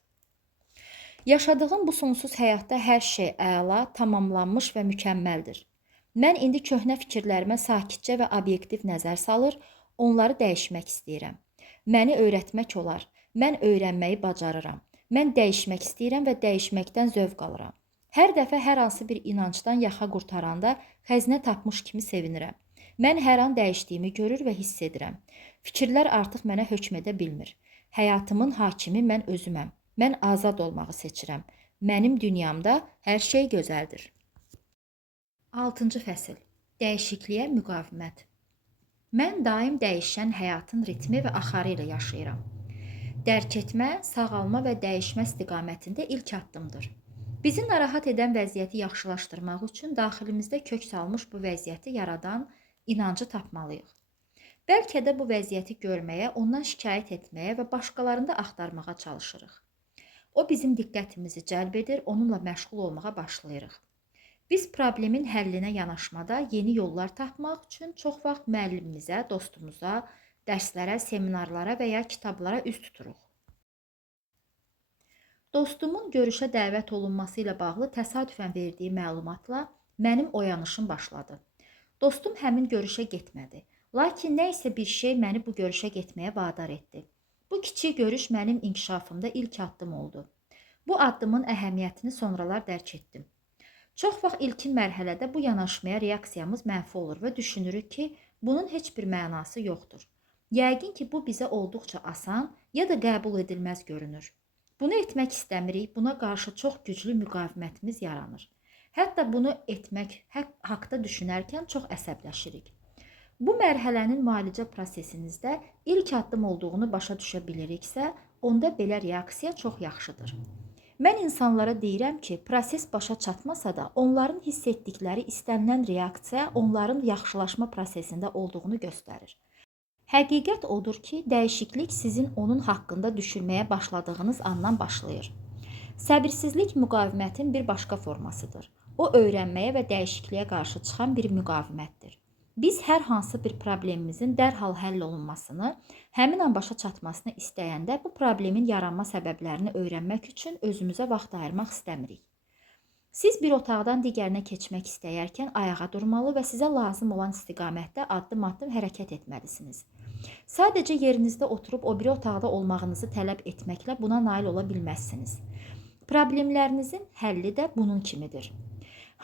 Yaşadığım bu sonsuz həyatda hər şey əla, tamamlanmış və mükəmməldir. Mən indi köhnə fikirlərimə sakitcə və obyektiv nəzər salır, onları dəyişmək istəyirəm. Məni öyrətmək olar. Mən öyrənməyi bacarıram. Mən dəyişmək istəyirəm və dəyişməkdən zövq alıram. Hər dəfə hər hansı bir inancdan yaxa qurtaranda xəzinə tapmış kimi sevinirəm. Mən hər an dəyişdiyimi görür və hiss edirəm. Fikirlər artıq mənə hökm edə bilmir. Həyatımın hakimi mən özüməm. Mən azad olmağı seçirəm. Mənim dünyamda hər şey gözəldir. 6-cı fəsil. Dəyişikliyə müqavimət. Mən daim dəyişən həyatın ritmi və axarı ilə yaşayıram. Dərk etmə, sağalma və dəyişmə istiqamətində ilk addımdır. Bizi narahat edən vəziyyəti yaxşılaşdırmaq üçün daxilimizdə kök salmış bu vəziyyəti yaradan inancı tapmalıyıq. Bəlkə də bu vəziyyəti görməyə, ondan şikayət etməyə və başqalarında axtarmağa çalışırıq. O bizim diqqətimizi cəlb edir, onunla məşğul olmağa başlayırıq. Biz problemin həllinə yanaşmada yeni yollar tapmaq üçün çox vaxt müəllimimizə, dostumuza, dərslərə, seminarlara və ya kitablara üz tuturuq. Dostumun görüşə dəvət olunması ilə bağlı təsadüfən verdiyi məlumatla mənim oyanışım başladı. Dostum həmin görüşə getmədi. Lakin nə isə bir şey məni bu görüşə getməyə vadar etdi. Bu kiçik görüş mənim inkişafımda ilk addım oldu. Bu addımın əhəmiyyətini sonralar dərk etdim. Çox vaxt ilkin mərhələdə bu yanaşmaya reaksiyamız mənfi olur və düşünürük ki, bunun heç bir mənası yoxdur. Yəqin ki, bu bizə olduqca asan ya da qəbul edilməz görünür. Bunu etmək istəmirik, buna qarşı çox güclü müqavimətimiz yaranır. Hətta bunu etmək haqda düşünərkən çox əsəbləşirik. Bu mərhələnin müalicə prosesinizdə ilk addım olduğunu başa düşə biliriksə, onda belə reaksiya çox yaxşıdır. Mən insanlara deyirəm ki, proses başa çatmasa da, onların hiss etdikləri istənilən reaksiya onların yaxşılaşma prosesində olduğunu göstərir. Həqiqət odur ki, dəyişiklik sizin onun haqqında düşünməyə başladığınız andan başlayır. Səbirsizlik müqavimətin bir başqa formasıdır. O, öyrənməyə və dəyişikliyə qarşı çıxan bir müqavimətdir. Biz hər hansı bir problemimizin dərhal həll olunmasını, həmin an başa çatmasını istəyəndə bu problemin yaranma səbəblərini öyrənmək üçün özümüzə vaxt ayırmaq istəmirik. Siz bir otaqdan digərinə keçmək istəyərkən ayağa durmalı və sizə lazım olan istiqamətdə addım-addım hərəkət etməlisiniz. Sadəcə yerinizdə oturub o biri otaqda olmağınızı tələb etməklə buna nail ola bilməzsiniz. Problemlərinizin həlli də bunun kimidir.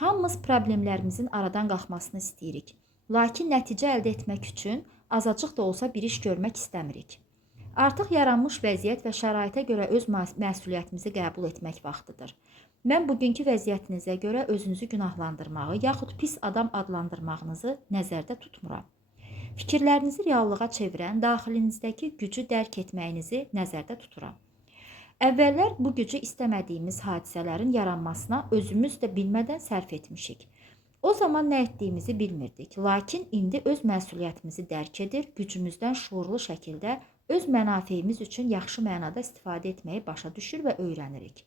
Hamımız problemlərimizin aradan qalxmasını istəyirik. Lakin nəticə əldə etmək üçün azacıq da olsa bir iş görmək istəmirik. Artıq yaranmış vəziyyət və şəraitə görə öz məsuliyyətimizi qəbul etmək vaxtıdır. Mən bugünkü vəziyyətinizə görə özünüzü günahlandırmağı yaxud pis adam adlandırmağınızı nəzərdə tutmuram. Fikirlərinizi reallığa çevirən daxilinizdəki gücü dərk etməyinizi nəzərdə tuturam. Əvvəllər bu gücü istəmədiyimiz hadisələrin yaranmasına özümüz də bilmədən sərf etmişik. O zaman nə etdiyimizi bilmirdik, lakin indi öz məsuliyyətimizi dərk edir, gücümüzdən şuurlu şəkildə öz mənafeyimiz üçün yaxşı mənada istifadə etməyi başa düşür və öyrənirik.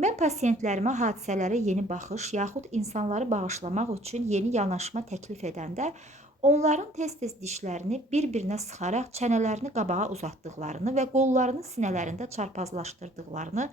Mən pasiyentlərimə hadisələrə yeni baxış, yaxud insanları bağışlamaq üçün yeni yanaşma təklif edəndə, onların tez-tez dişlərini bir-birinə sıxaraq çənələrini qabağa uzatdıqlarını və qollarını sinələrində çarpazlaşdırdıqlarını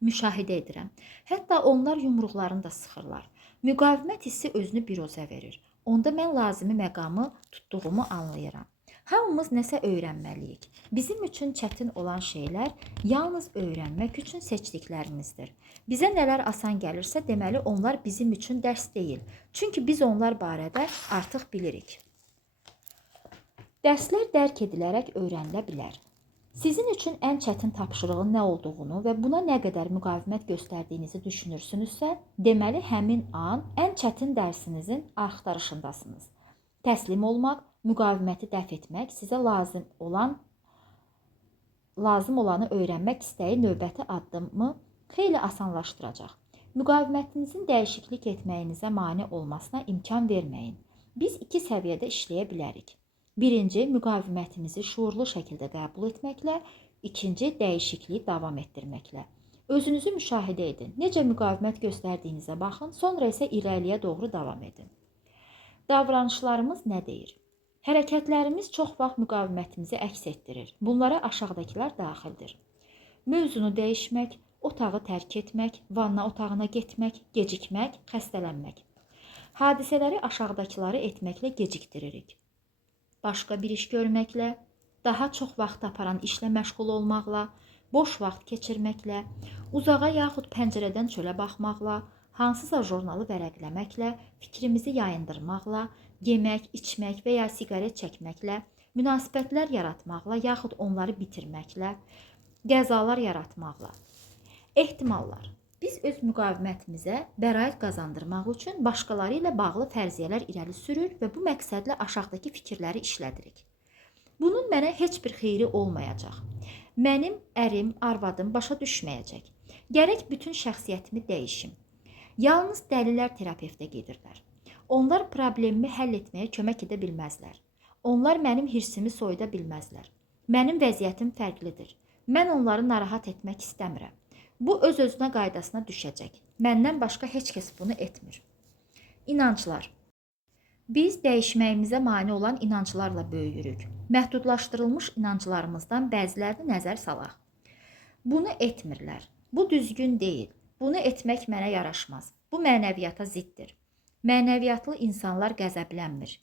müşahidə edirəm. Hətta onlar yumruqlarını da sıxırlar. Müqavimət hissi özünü biruzə verir. Onda mən lazımi məqamı tutduğumu anlayıram. Hamımız nəsə öyrənməliyik. Bizim üçün çətin olan şeylər yalnız öyrənmək üçün seçdiklərimizdir. Bizə nələr asan gəlirsə, deməli onlar bizim üçün dərs deyil. Çünki biz onlar barədə artıq bilirik. Dərslər dərk edilərək öyrənilə bilər. Sizin üçün ən çətin tapşırığın nə olduğunu və buna nə qədər müqavimət göstərdiyinizi düşünürsünüzsə, deməli həmin an ən çətin dərsinizin axtarışındasınız. Təslim olmaq, müqaviməti dəf etmək sizə lazım olanı öyrənmək istəyi növbəti addımı xeyli asanlaşdıracaq. Müqavimətinizin dəyişiklik etməyinizə mane olmasına imkan verməyin. Biz iki səviyyədə işləyə bilərik. Birinci, müqavimətimizi şuurlu şəkildə qəbul etməklə, ikinci, dəyişikliyi davam etdirməklə. Özünüzü müşahidə edin. Necə müqavimət göstərdiyinizə baxın, sonra isə irəliyə doğru davam edin. Davranışlarımız nə deyir? Hərəkətlərimiz çox vaxt müqavimətimizi əks etdirir. Bunlara aşağıdakılar daxildir. Mövzunu dəyişmək, otağı tərk etmək, vanna otağına getmək, gecikmək, xəstələnmək. Hadisələri aşağıdakıları etməklə gecikdiririk. Başqa bir iş görməklə, daha çox vaxt aparan işlə məşğul olmaqla, boş vaxt keçirməklə, uzağa yaxud pəncərədən çölə baxmaqla, hansısa jurnalı vərəqləməklə, fikrimizi yayındırmaqla, yemək, içmək və ya siqaret çəkməklə, münasibətlər yaratmaqla yaxud onları bitirməklə, qəzalar yaratmaqla. Ehtimallar. Biz öz müqavimətimizə bəraət qazandırmaq üçün başqaları ilə bağlı fərziyyələr irəli sürür və bu məqsədlə aşağıdakı fikirləri işlədirik. Bunun mənə heç bir xeyri olmayacaq. Mənim ərim, arvadım başa düşməyəcək. Gərək bütün şəxsiyyətimi dəyişim. Yalnız dəlilər terapeutə gedirlər. Onlar problemimi həll etməyə kömək edə bilməzlər. Onlar mənim hirsimi soyuda bilməzlər. Mənim vəziyyətim fərqlidir. Mən onları narahat etmək istəmirəm. Bu öz-özünə qaydasına düşəcək. Məndən başqa heç kəs bunu etmir. İnanclar. Biz dəyişməyimizə mane olan inanclarla böyüyürük. Məhdudlaşdırılmış inanclarımızdan bəzilərini nəzər salaq. Bunu etmirlər. Bu düzgün deyil. Bunu etmək mənə yaraşmaz. Bu mənəviyyata ziddir. Mənəviyyatlı insanlar qəzəblənmir.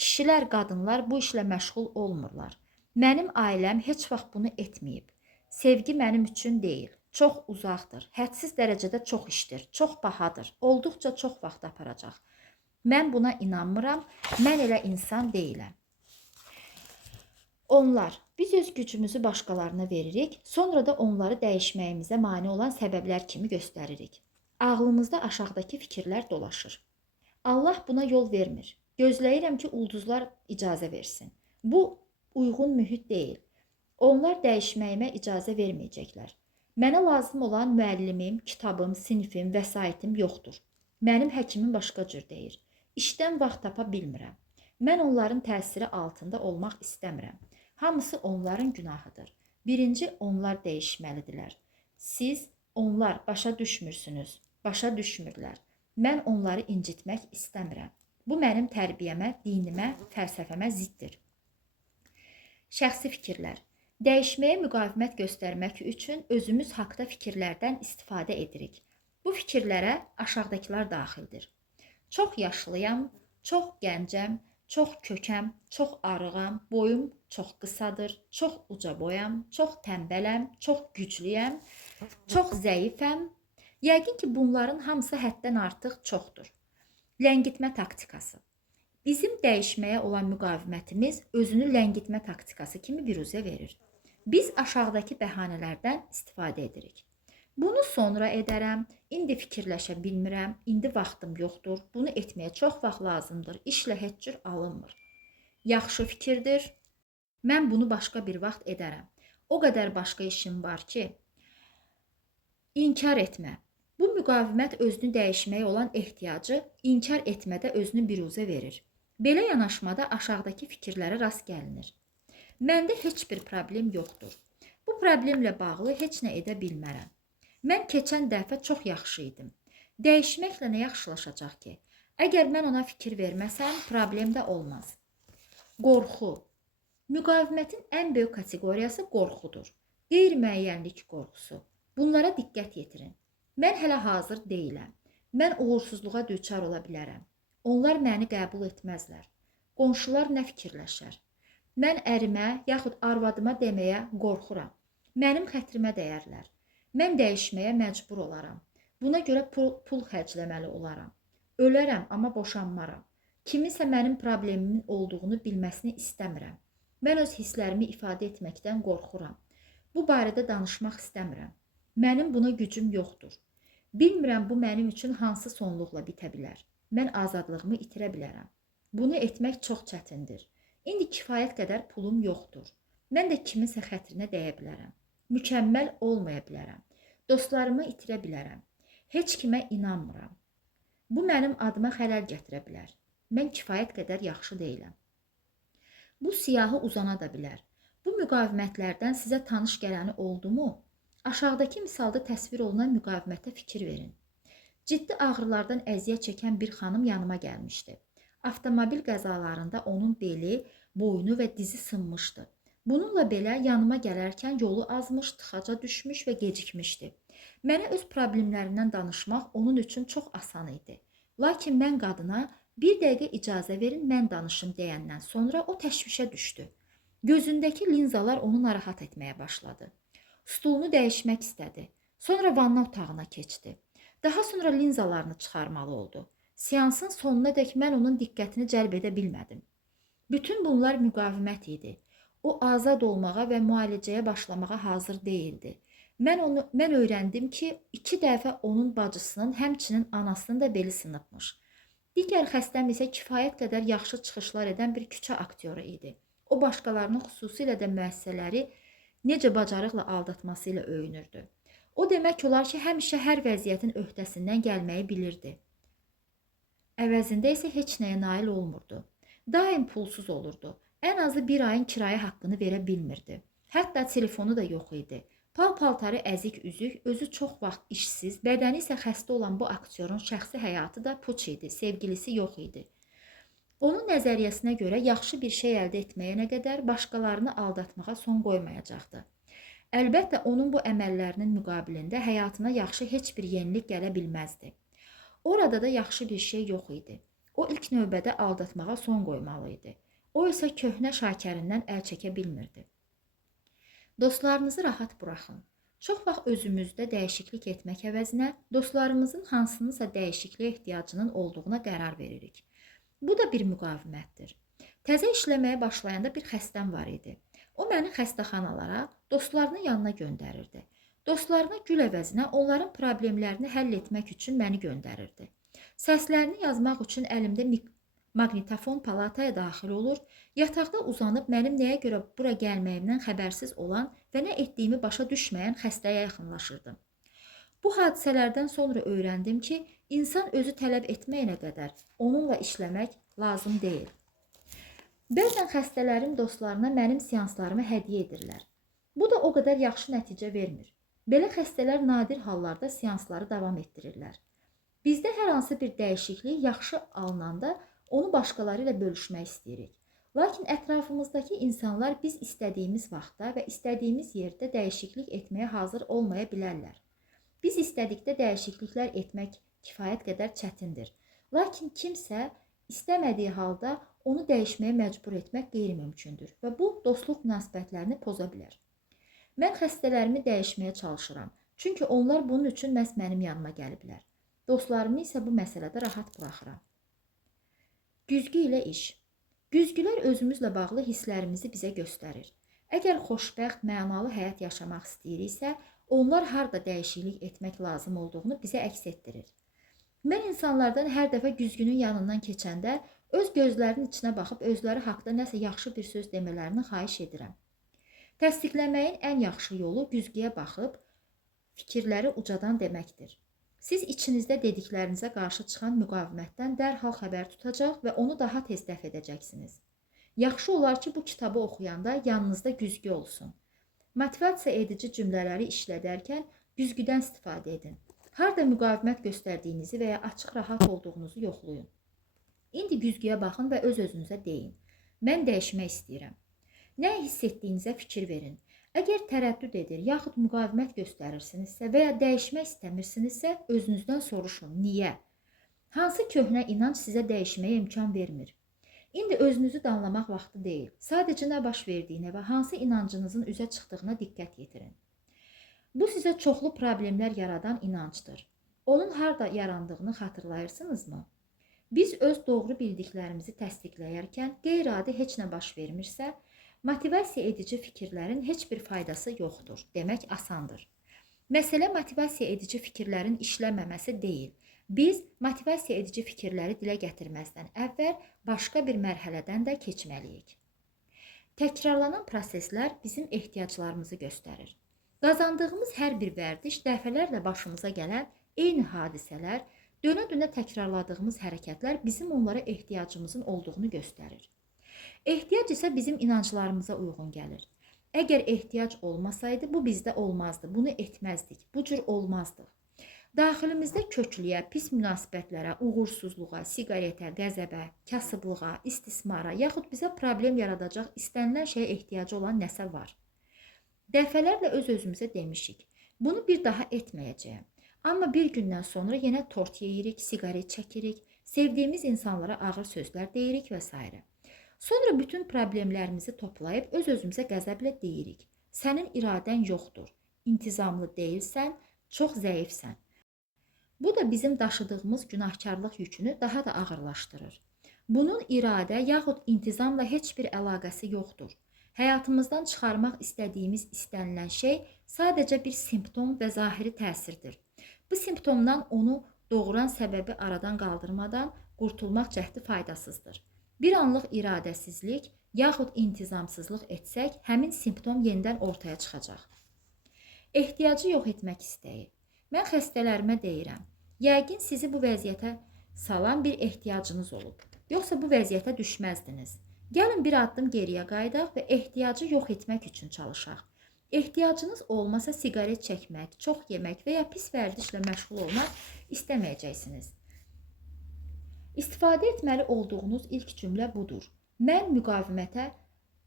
Kişilər, qadınlar bu işlə məşğul olmurlar. Mənim ailəm heç vaxt bunu etməyib. Sevgi mənim üçün deyil. Çox uzaqdır, hədsiz dərəcədə çox işdir, çox bahadır, olduqca çox vaxt aparacaq. Mən buna inanmıram, mən elə insan deyiləm. Onlar, biz öz gücümüzü başqalarına veririk, sonra da onları dəyişməyimizə mane olan səbəblər kimi göstəririk. Ağlımızda aşağıdakı fikirlər dolaşır. Allah buna yol vermir. Gözləyirəm ki, ulduzlar icazə versin. Bu uyğun mühit deyil. Onlar dəyişməyimə icazə verməyəcəklər. Mənə lazım olan müəllimim, kitabım, sinifim, vəsaitim yoxdur. Mənim həkimim başqa cür deyir. İşdən vaxt tapa bilmirəm. Mən onların təsiri altında olmaq istəmirəm. Hamısı onların günahıdır. Birinci onlar dəyişməlidirlər. Siz onlar başa düşmürsünüz, başa düşmürlər. Mən onları incitmək istəmirəm. Bu mənim tərbiyəmə, dinimə, fəlsəfəmə ziddir. Şəxsi fikirlər. Dəyişməyə müqavimət göstərmək üçün özümüz haqda fikirlərdən istifadə edirik. Bu fikirlərə aşağıdakılar daxildir. Çox yaşlıyam, çox gəncəm, çox kökəm, çox arığam, boyum çox qısadır, çox uca boyam, çox tənbələm, çox güclüyəm, çox zəifəm. Yəqin ki, bunların hamısı həddən artıq çoxdur. Ləngitmə taktikası. Bizim dəyişməyə olan müqavimətimiz özünü ləngitmə taktikası kimi biruzə verir. Biz aşağıdakı bəhanələrdən istifadə edirik. Bunu sonra edərəm, indi fikirləşə bilmirəm, indi vaxtım yoxdur, bunu etməyə çox vaxt lazımdır, işlə heç cür alınmır. Yaxşı fikirdir, mən bunu başqa bir vaxt edərəm. O qədər başqa işim var ki, inkar etmə. Bu müqavimət özünü dəyişməyə olan ehtiyacı inkar etmədə özünü biruzə verir. Belə yanaşmada aşağıdakı fikirlərə rast gəlinir. Məndə heç bir problem yoxdur. Bu problemlə bağlı heç nə edə bilmərəm. Mən keçən dəfə çox yaxşı idim. Dəyişməklə nə yaxşılaşacaq ki? Əgər mən ona fikir verməsəm, problem də olmaz. Qorxu. Müqavimətin ən böyük kateqoriyası qorxudur. Qeyri-müəyyənlik qorxusu. Bunlara diqqət yetirin. Mən hələ hazır deyiləm. Mən uğursuzluğa düçar ola bilərəm. Onlar məni qəbul etməzlər. Qonşular nə fikirləşər? Mən ərimə yaxud arvadıma deməyə qorxuram. Mənim xətrimə dəyərlər. Mən dəyişməyə məcbur olaram. Buna görə pul xərcləməli olaram. Ölərəm, amma boşanmaram. Kiminsə mənim problemimin olduğunu bilməsini istəmirəm. Mən öz hisslərimi ifadə etməkdən qorxuram. Bu barədə danışmaq istəmirəm. Mənim buna gücüm yoxdur. Bilmirəm bu mənim üçün hansı sonluqla bitə bilər. Mən azadlığımı itirə bilərəm. Bunu etmək çox çətindir. İndi kifayət qədər pulum yoxdur. Mən də kiminsə xətrinə dəyə bilərəm. Mükəmməl olmaya bilərəm. Dostlarımı itirə bilərəm. Heç kimə inanmıram. Bu mənim adıma xələl gətirə bilər. Mən kifayət qədər yaxşı deyiləm. Bu siyahı uzana da bilər. Bu müqavimətlərdən sizə tanış gələni oldumu? Aşağıdakı misalda təsvir olunan müqavimətə fikir verin. Ciddi ağrılardan əziyyət çəkən bir xanım yanıma gəlmişdi. Avtomobil qəzalarında onun beli, boynu və dizi sınmışdı. Bununla belə yanıma gələrkən yolu azmış, tıxaca düşmüş və gecikmişdi. Mənə öz problemlərindən danışmaq onun üçün çox asan idi. Lakin mən qadına bir dəqiqə icazə verin, mən danışım deyəndən sonra o təşvişə düşdü. Gözündəki linzalar onu narahat etməyə başladı. Stulunu dəyişmək istədi. Sonra vanna otağına keçdi. Daha sonra linzalarını çıxarmalı oldu. Seansın sonuna dək mən onun diqqətini cəlb edə bilmədim. Bütün bunlar müqavimət idi. O azad olmağa və müalicəyə başlamağa hazır deyildi. Mən öyrəndim ki, 2 dəfə onun bacısının, həmçinin anasının da beli sınıbmış. Digər xəstəm isə kifayət qədər yaxşı çıxışlar edən bir küçə aktyoru idi. O başqalarının xüsusilə də müəssisələri necə bacarıqla aldatması ilə öyünürdü. O demək olar ki, həmişə hər vəziyyətin öhdəsindən gəlməyi bilirdi. Əvəzində isə heç nəyə nail olmurdu. Daim pulsuz olurdu. Ən azı bir ayın kirayə haqqını verə bilmirdi. Hətta telefonu da yox idi. Pal-paltarı əzik üzük, özü çox vaxt işsiz, bədəni isə xəstə olan bu aktyorun şəxsi həyatı da puç idi, sevgilisi yox idi. Onun nəzəriyyəsinə görə yaxşı bir şey əldə etməyənə qədər başqalarını aldatmağa son qoymayacaqdı. Əlbəttə, onun bu əməllərinin müqabilində həyatına yaxşı heç bir yenilik gələ bilməzdi. Orada da yaxşı bir şey yox idi. O ilk növbədə aldatmağa son qoymalı idi. O isə köhnə şakərindən əl çəkə bilmirdi. Dostlarınızı rahat buraxın. Çox vaxt özümüzdə dəyişiklik etmək əvəzinə dostlarımızın hansınısa dəyişikliyə ehtiyacının olduğuna qərar veririk. Bu da bir müqavimətdir. Təzə işləməyə başlayanda bir xəstəm var idi. O məni xəstəxanalara, dostlarının yanına göndərirdi. Dostlarına gül əvəzinə onların problemlərini həll etmək üçün məni göndərirdi. Səslərini yazmaq üçün əlimdə Maqnitofon palataya daxil olur, yataqda uzanıb mənim nəyə görə bura gəlməyimdən xəbərsiz olan və nə etdiyimi başa düşməyən xəstəyə yaxınlaşırdım. Bu hadisələrdən sonra öyrəndim ki, insan özü tələb etməyənə qədər onunla işləmək lazım deyil. Bəzən xəstələrim dostlarına mənim seanslarımı hədiyyə edirlər. Bu da o qədər yaxşı nəticə vermir. Belə xəstələr nadir hallarda seansları davam etdirirlər. Bizdə hər hansı bir dəyişiklik yaxşı alınanda onu başqaları ilə bölüşmək istəyirik. Lakin ətrafımızdakı insanlar biz istədiyimiz vaxtda və istədiyimiz yerdə dəyişiklik etməyə hazır olmaya bilərlər. Biz istədikdə dəyişikliklər etmək kifayət qədər çətindir. Lakin kimsə istəmədiyi halda onu dəyişməyə məcbur etmək qeyri-mümkündür və bu dostluq münasibətlərini poza bilər. Mən xəstələrimi dəyişməyə çalışıram, çünki onlar bunun üçün məhz mənim yanıma gəliblər. Dostlarımı isə bu məsələdə rahat buraxıram. Güzgü ilə iş. Güzgülər özümüzlə bağlı hisslərimizi bizə göstərir. Əgər xoşbəxt, mənalı həyat yaşamaq istəyiriksə, onlar harda dəyişiklik etmək lazım olduğunu bizə əks etdirir. Mən insanlardan hər dəfə güzgünün yanından keçəndə öz gözlərinin içinə baxıb özləri haqqında nəsə yaxşı bir söz demələrini xahiş edirəm. Təsdiqləməyin ən yaxşı yolu güzgüyə baxıb fikirləri ucadan deməkdir. Siz içinizdə dediklərinizə qarşı çıxan müqavimətdən dərhal xəbər tutacaq və onu daha tez dəf edəcəksiniz. Yaxşı olar ki, bu kitabı oxuyanda yanınızda güzgü olsun. Motivasiya edici cümlələri işlədərkən güzgüdən istifadə edin. Harda müqavimət göstərdiyinizi və ya açıq rahat olduğunuzu yoxlayın. İndi güzgüyə baxın və öz-özünüzə deyin. Mən dəyişmək istəyirəm. Nə hiss etdiyinizə fikir verin. Əgər tərəddüd edir, yaxud müqavimət göstərirsinizsə və ya dəyişmək istəmirsinizsə, özünüzdən soruşun. Niyə? Hansı köhnə inanc sizə dəyişməyə imkan vermir? İndi özünüzü danlamaq vaxtı deyil. Sadəcə nə baş verdiyinə və hansı inancınızın üzə çıxdığına diqqət yetirin. Bu sizə çoxlu problemlər yaradan inancdır. Onun harda yarandığını xatırlayırsınızmı? Biz öz doğru bildiklərimizi təsdiqləyərkən qeyri-adi heç nə baş vermirsə, motivasiya edici fikirlərin heç bir faydası yoxdur. Demək asandır. Məsələ motivasiya edici fikirlərin işləməməsi deyil. Biz motivasiya edici fikirləri dilə gətirməzdən əvvəl başqa bir mərhələdən də keçməliyik. Təkrarlanan proseslər bizim ehtiyaclarımızı göstərir. Qazandığımız hər bir vərdiş, dəfələrlə başımıza gələn eyni hadisələr, dönə-dönə təkrarladığımız hərəkətlər bizim onlara ehtiyacımızın olduğunu göstərir. Ehtiyac isə bizim inanclarımıza uyğun gəlir. Əgər ehtiyac olmasaydı, bu bizdə olmazdı, bunu etməzdik, bu cür olmazdıq. Daxilimizdə köklüyə, pis münasibətlərə, uğursuzluğa, siqaretə, qəzəbə, kasıblığa, istismara, yaxud bizə problem yaradacaq istənilən şeyə ehtiyacı olan nəsə var. Dəfələrlə öz-özümüzə demişik, bunu bir daha etməyəcəyəm. Amma bir gündən sonra yenə tort yeyirik, siqaret çəkirik, sevdiyimiz insanlara ağır sözlər deyirik və s. Sonra bütün problemlərimizi toplayıb öz-özümüzə qəzəblə deyirik. Sənin iradən yoxdur, intizamlı deyilsən, çox zəifsən. Bu da bizim daşıdığımız günahkarlıq yükünü daha da ağırlaşdırır. Bunun iradə yaxud intizamla heç bir əlaqəsi yoxdur. Həyatımızdan çıxarmaq istədiyimiz istənilən şey sadəcə bir simptom və zahiri təsirdir. Bu simptomdan onu doğuran səbəbi aradan qaldırmadan qurtulmaq cəhdi faydasızdır. Bir anlıq iradəsizlik yaxud intizamsızlıq etsək, həmin simptom yenidən ortaya çıxacaq. Ehtiyacı yox etmək istəyi. Mən xəstələrimə deyirəm, yəqin sizi bu vəziyyətə salan bir ehtiyacınız olub. Yoxsa bu vəziyyətə düşməzdiniz. Gəlin bir addım geriyə qayıdaq və ehtiyacı yox etmək üçün çalışaq. Ehtiyacınız olmasa siqaret çəkmək, çox yemək və ya pis vərdişlə məşğul olmaq istəməyəcəksiniz. İstifadə etməli olduğunuz ilk cümlə budur. Mən müqavimətə,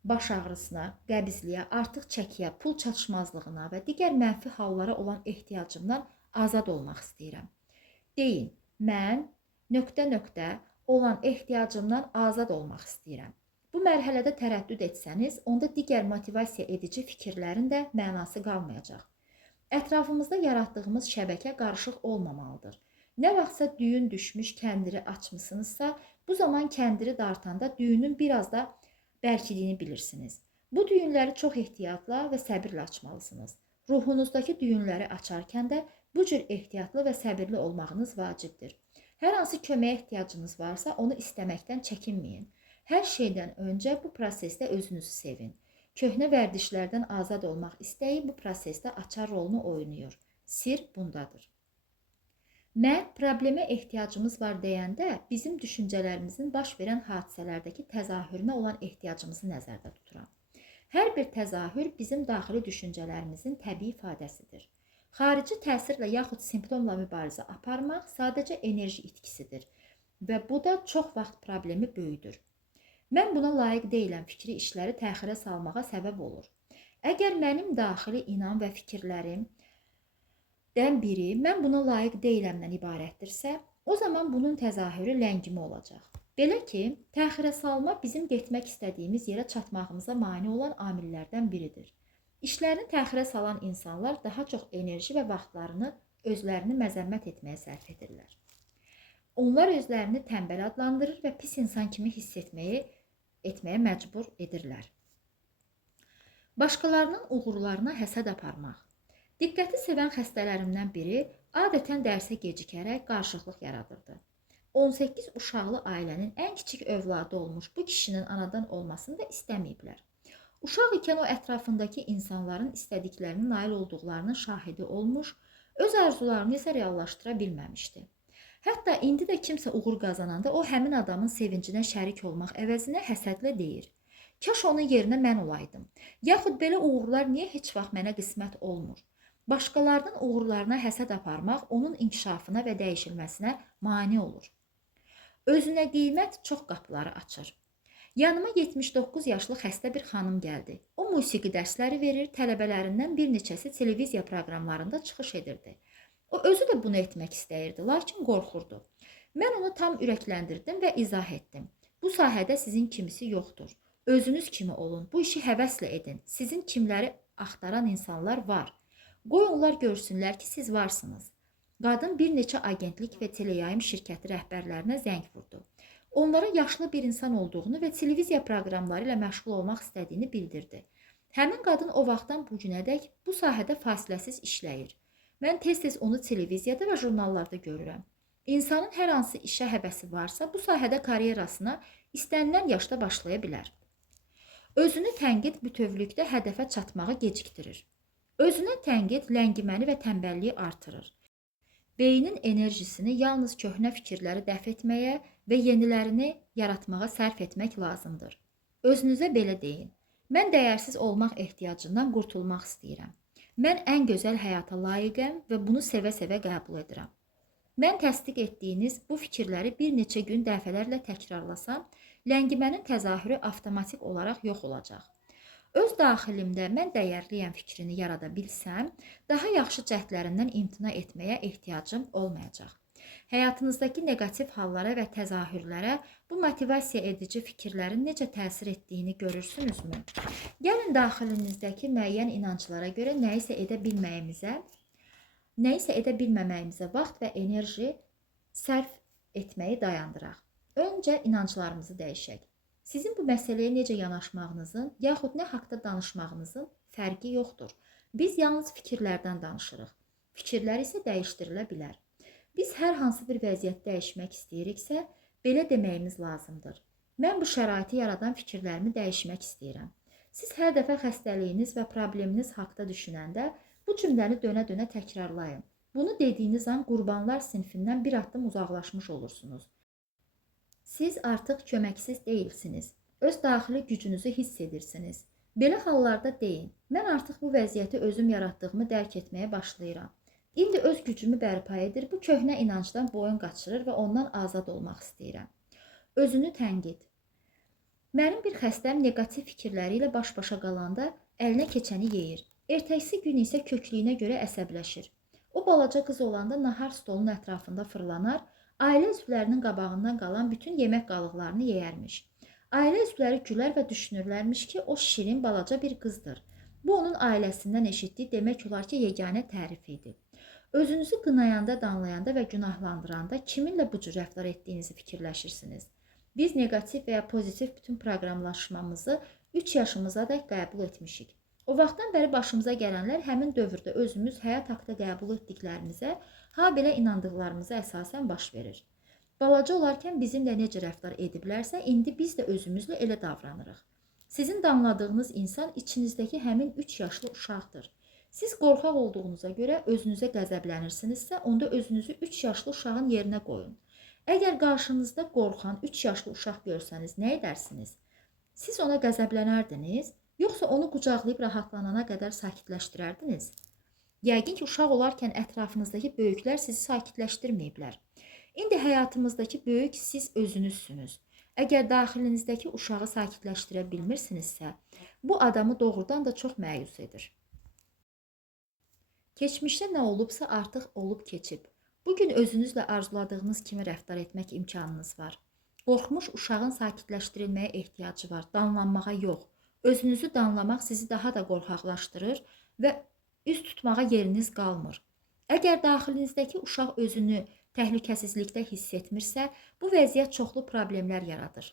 baş ağrısına, qəbizliyə, artıq çəkiyə, pul çatışmazlığına və digər mənfi hallara olan ehtiyacımdan azad olmaq istəyirəm. Deyin, mən ... olan ehtiyacımdan azad olmaq istəyirəm. Bu mərhələdə tərəddüd etsəniz, onda digər motivasiya edici fikirlərin də mənası qalmayacaq. Ətrafımızda yaratdığımız şəbəkə qarışıq olmamalıdır. Nə vaxtsa düyün düşmüş kəndiri açmısınızsa, bu zaman kəndiri dartanda düyünün biraz da bərkiliyini bilirsiniz. Bu düyünləri çox ehtiyatla və səbirlə açmalısınız. Ruhunuzdakı düyünləri açarkən də bu cür ehtiyatlı və səbirli olmağınız vacibdir. Hər hansı köməyə ehtiyacınız varsa, onu istəməkdən çəkinməyin. Hər şeydən öncə bu prosesdə özünüzü sevin. Köhnə vərdişlərdən azad olmaq istəyi bu prosesdə açar rolunu oynayır. Sir bundadır. Mən problemə ehtiyacımız var deyəndə bizim düşüncələrimizin baş verən hadisələrdəki təzahürünə olan ehtiyacımızı nəzərdə tuturam. Hər bir təzahür bizim daxili düşüncələrimizin təbii ifadəsidir. Xarici təsirlə yaxud simptomla mübarizə aparmaq sadəcə enerji itkisidir və bu da çox vaxt problemi böyüdür. Mən buna layiq deyilən fikri işləri təxirə salmağa səbəb olur. Əgər mənim daxili inam və fikirlərimdən biri mən buna layiq deyiləmdən ibarətdirsə, o zaman bunun təzahürü ləngimə olacaq. Belə ki, təxirə salma bizim getmək istədiyimiz yerə çatmağımıza mane olan amillərdən biridir. İşlərini təxirə salan insanlar daha çox enerji və vaxtlarını özlərini məzəmmət etməyə sərf edirlər. Onlar özlərini tənbəl adlandırır və pis insan kimi hiss etməyə məcbur edirlər. Başqalarının uğurlarına həsəd aparmaq. Diqqəti sevən xəstələrimdən biri adətən dərsə gecikərək qarışıqlıq yaradırdı. 18 uşaqlı ailənin ən kiçik övladı olmuş bu kişinin anadan olmasını da istəməyiblər. Uşaq ikən o ətrafındakı insanların istədiklərinin nail olduqlarının şahidi olmuş, öz arzularını isə reallaşdıra bilməmişdi. Hətta indi də kimsə uğur qazananda o həmin adamın sevincinə şərik olmaq əvəzinə həsədlə deyir. Kaş onun yerinə mən olaydım. Yaxud belə uğurlar niyə heç vaxt mənə qismət olmur? Başqalarının uğurlarına həsəd aparmaq onun inkişafına və dəyişilməsinə mane olur. Özünə qiymət çox qapıları açır. Yanıma 79 yaşlı xəstə bir xanım gəldi. O musiqi dərsləri verir, tələbələrindən bir neçəsi televiziya proqramlarında çıxış edirdi. O özü də bunu etmək istəyirdi, lakin qorxurdu. Mən onu tam ürəkləndirdim və izah etdim. Bu sahədə sizin kimisi yoxdur. Özünüz kimi olun, bu işi həvəslə edin. Sizin kimləri axtaran insanlar var. Qoyunlar görsünlər ki, siz varsınız. Qadın bir neçə agentlik və teleyayım şirkəti rəhbərlərinə zəng vurdu. Onlara yaşlı bir insan olduğunu və televiziya proqramları ilə məşğul olmaq istədiyini bildirdi. Həmin qadın o vaxtdan bu günədək bu sahədə fasiləsiz işləyir. Mən tez-tez onu televiziyada və jurnallarda görürəm. İnsanın hər hansı işə həvəsi varsa, bu sahədə karyerasına istənilən yaşda başlaya bilər. Özünü tənqid bütövlükdə hədəfə çatmağı gecikdirir. Özünə tənqid ləngiməni və tənbəlliyi artırır. Beynin enerjisini yalnız köhnə fikirləri dəf etməyə və yenilərini yaratmağa sərf etmək lazımdır. Özünüzə belə deyin. Mən dəyərsiz olmaq ehtiyacından qurtulmaq istəyirəm. Mən ən gözəl həyata layiqəm və bunu sevə-sevə qəbul edirəm. Mən təsdiq etdiyiniz bu fikirləri bir neçə gün dəfələrlə təkrarlasam, ləngimənin təzahürü avtomatik olaraq yox olacaq. Öz daxilimdə mən dəyərliyəm fikrini yarada bilsəm, daha yaxşı cəhdlərindən imtina etməyə ehtiyacım olmayacaq. Həyatınızdakı neqativ hallara və təzahürlərə bu motivasiya edici fikirlərin necə təsir etdiyini görürsünüzmü? Gəlin daxilinizdəki müəyyən inanclara görə nəyisə edə bilməməyimizə vaxt və enerji sərf etməyi dayandıraq. Öncə inanclarımızı dəyişək. Sizin bu məsələyə necə yanaşmağınızın, yaxud nə haqda danışmağınızın fərqi yoxdur. Biz yalnız fikirlərdən danışırıq. Fikirlər isə dəyişdirilə bilər. Biz hər hansı bir vəziyyət dəyişmək istəyiriksə, belə deməyimiz lazımdır. Mən bu şəraiti yaradan fikirlərimi dəyişmək istəyirəm. Siz hər dəfə xəstəliyiniz və probleminiz haqda düşünəndə bu cümləni dönə-dönə təkrarlayın. Bunu dediyiniz an qurbanlar sinfindən bir addım uzaqlaşmış olursunuz. Siz artıq köməksiz deyilsiniz. Öz daxili gücünüzü hiss edirsiniz. Belə hallarda deyin, mən artıq bu vəziyyəti özüm yaratdığımı dərk etməyə başlayıram. İndi öz gücümü bərpa edir, bu köhnə inancdan boyun qaçırır və ondan azad olmaq istəyirəm. Özünü tənqid. Mənim bir xəstəm neqativ fikirləri ilə baş-başa qalanda əlinə keçəni yeyir. Ertəsi gün isə köklüyünə görə əsəbləşir. O balaca qız olanda nahar stolunun ətrafında fırlanar, ailə üzvlərinin qabağından qalan bütün yemək qalıqlarını yeyərmiş. Ailə üzvləri gülər və düşünürlərmiş ki, o şirin balaca bir qızdır. Bu onun ailəsindən eşitdiyi demək olar ki, yeganə tərif idi. Özünüzü qınayanda, danlayanda və günahlandıranda kiminlə bu cür rəftar etdiyinizi fikirləşirsiniz. Biz neqativ və ya pozitiv bütün proqramlaşmamızı 3 yaşımıza da qəbul etmişik. O vaxtdan bəri başımıza gələnlər həmin dövrdə özümüz həyat haqda qəbul etdiklərimizə, ha belə inandıqlarımıza əsasən baş verir. Balaca olarkən bizimlə necə rəftar ediblərsə, indi biz də özümüzlə elə davranırıq. Sizin danladığınız insan içinizdəki həmin 3 yaşlı uşaqdır. Siz qorxaq olduğunuza görə özünüzə qəzəblənirsinizsə, onda özünüzü 3 yaşlı uşağın yerinə qoyun. Əgər qarşınızda qorxan 3 yaşlı uşaq görsəniz, nə edərsiniz? Siz ona qəzəblənərdiniz, yoxsa onu qucaqlayıb rahatlanana qədər sakitləşdirərdiniz? Yəqin ki, uşaq olarkən ətrafınızdakı böyüklər sizi sakitləşdirməyiblər. İndi həyatımızdakı böyük siz özünüzsünüz. Əgər daxilinizdəki uşağı sakitləşdirə bilmirsinizsə, bu adamı doğrudan da çox məyus edir. Keçmişdə nə olubsa artıq olub keçib. Bugün özünüzlə arzuladığınız kimi rəftar etmək imkanınız var. Qorxmuş uşağın sakitləşdirilməyə ehtiyacı var, danlanmağa yox. Özünüzü danlamaq sizi daha da qorxaqlaşdırır və üz tutmağa yeriniz qalmır. Əgər daxilinizdəki uşaq özünü təhlükəsizlikdə hiss etmirsə, bu vəziyyət çoxlu problemlər yaradır.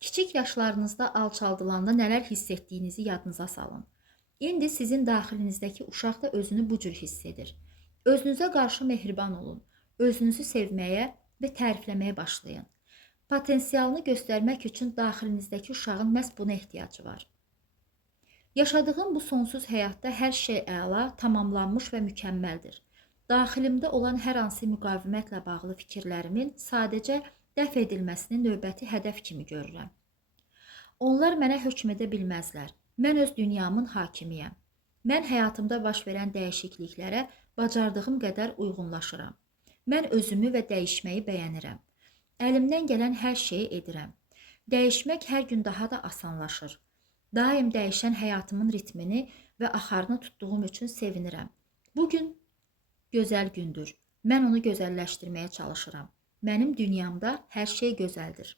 Kiçik yaşlarınızda alçaldılanda nələr hiss etdiyinizi yadınıza salın. İndi sizin daxilinizdəki uşaq da özünü bu cür hiss edir. Özünüzə qarşı mehriban olun. Özünüzü sevməyə və tərifləməyə başlayın. Potensialını göstərmək üçün daxilinizdəki uşağın məhz buna ehtiyacı var. Yaşadığım bu sonsuz həyatda hər şey əla, tamamlanmış və mükəmməldir. Daxilimdə olan hər hansı müqavimətlə bağlı fikirlərimin sadəcə dəf edilməsini növbəti hədəf kimi görürəm. Onlar mənə hökm edə bilməzlər. Mən öz dünyamın hakimiyəm. Mən həyatımda baş verən dəyişikliklərə bacardığım qədər uyğunlaşıram. Mən özümü və dəyişməyi bəyənirəm. Əlimdən gələn hər şeyi edirəm. Dəyişmək hər gün daha da asanlaşır. Daim dəyişən həyatımın ritmini və axarını tutduğum üçün sevinirəm. Bugün gözəl gündür. Mən onu gözəlləşdirməyə çalışıram. Mənim dünyamda hər şey gözəldir.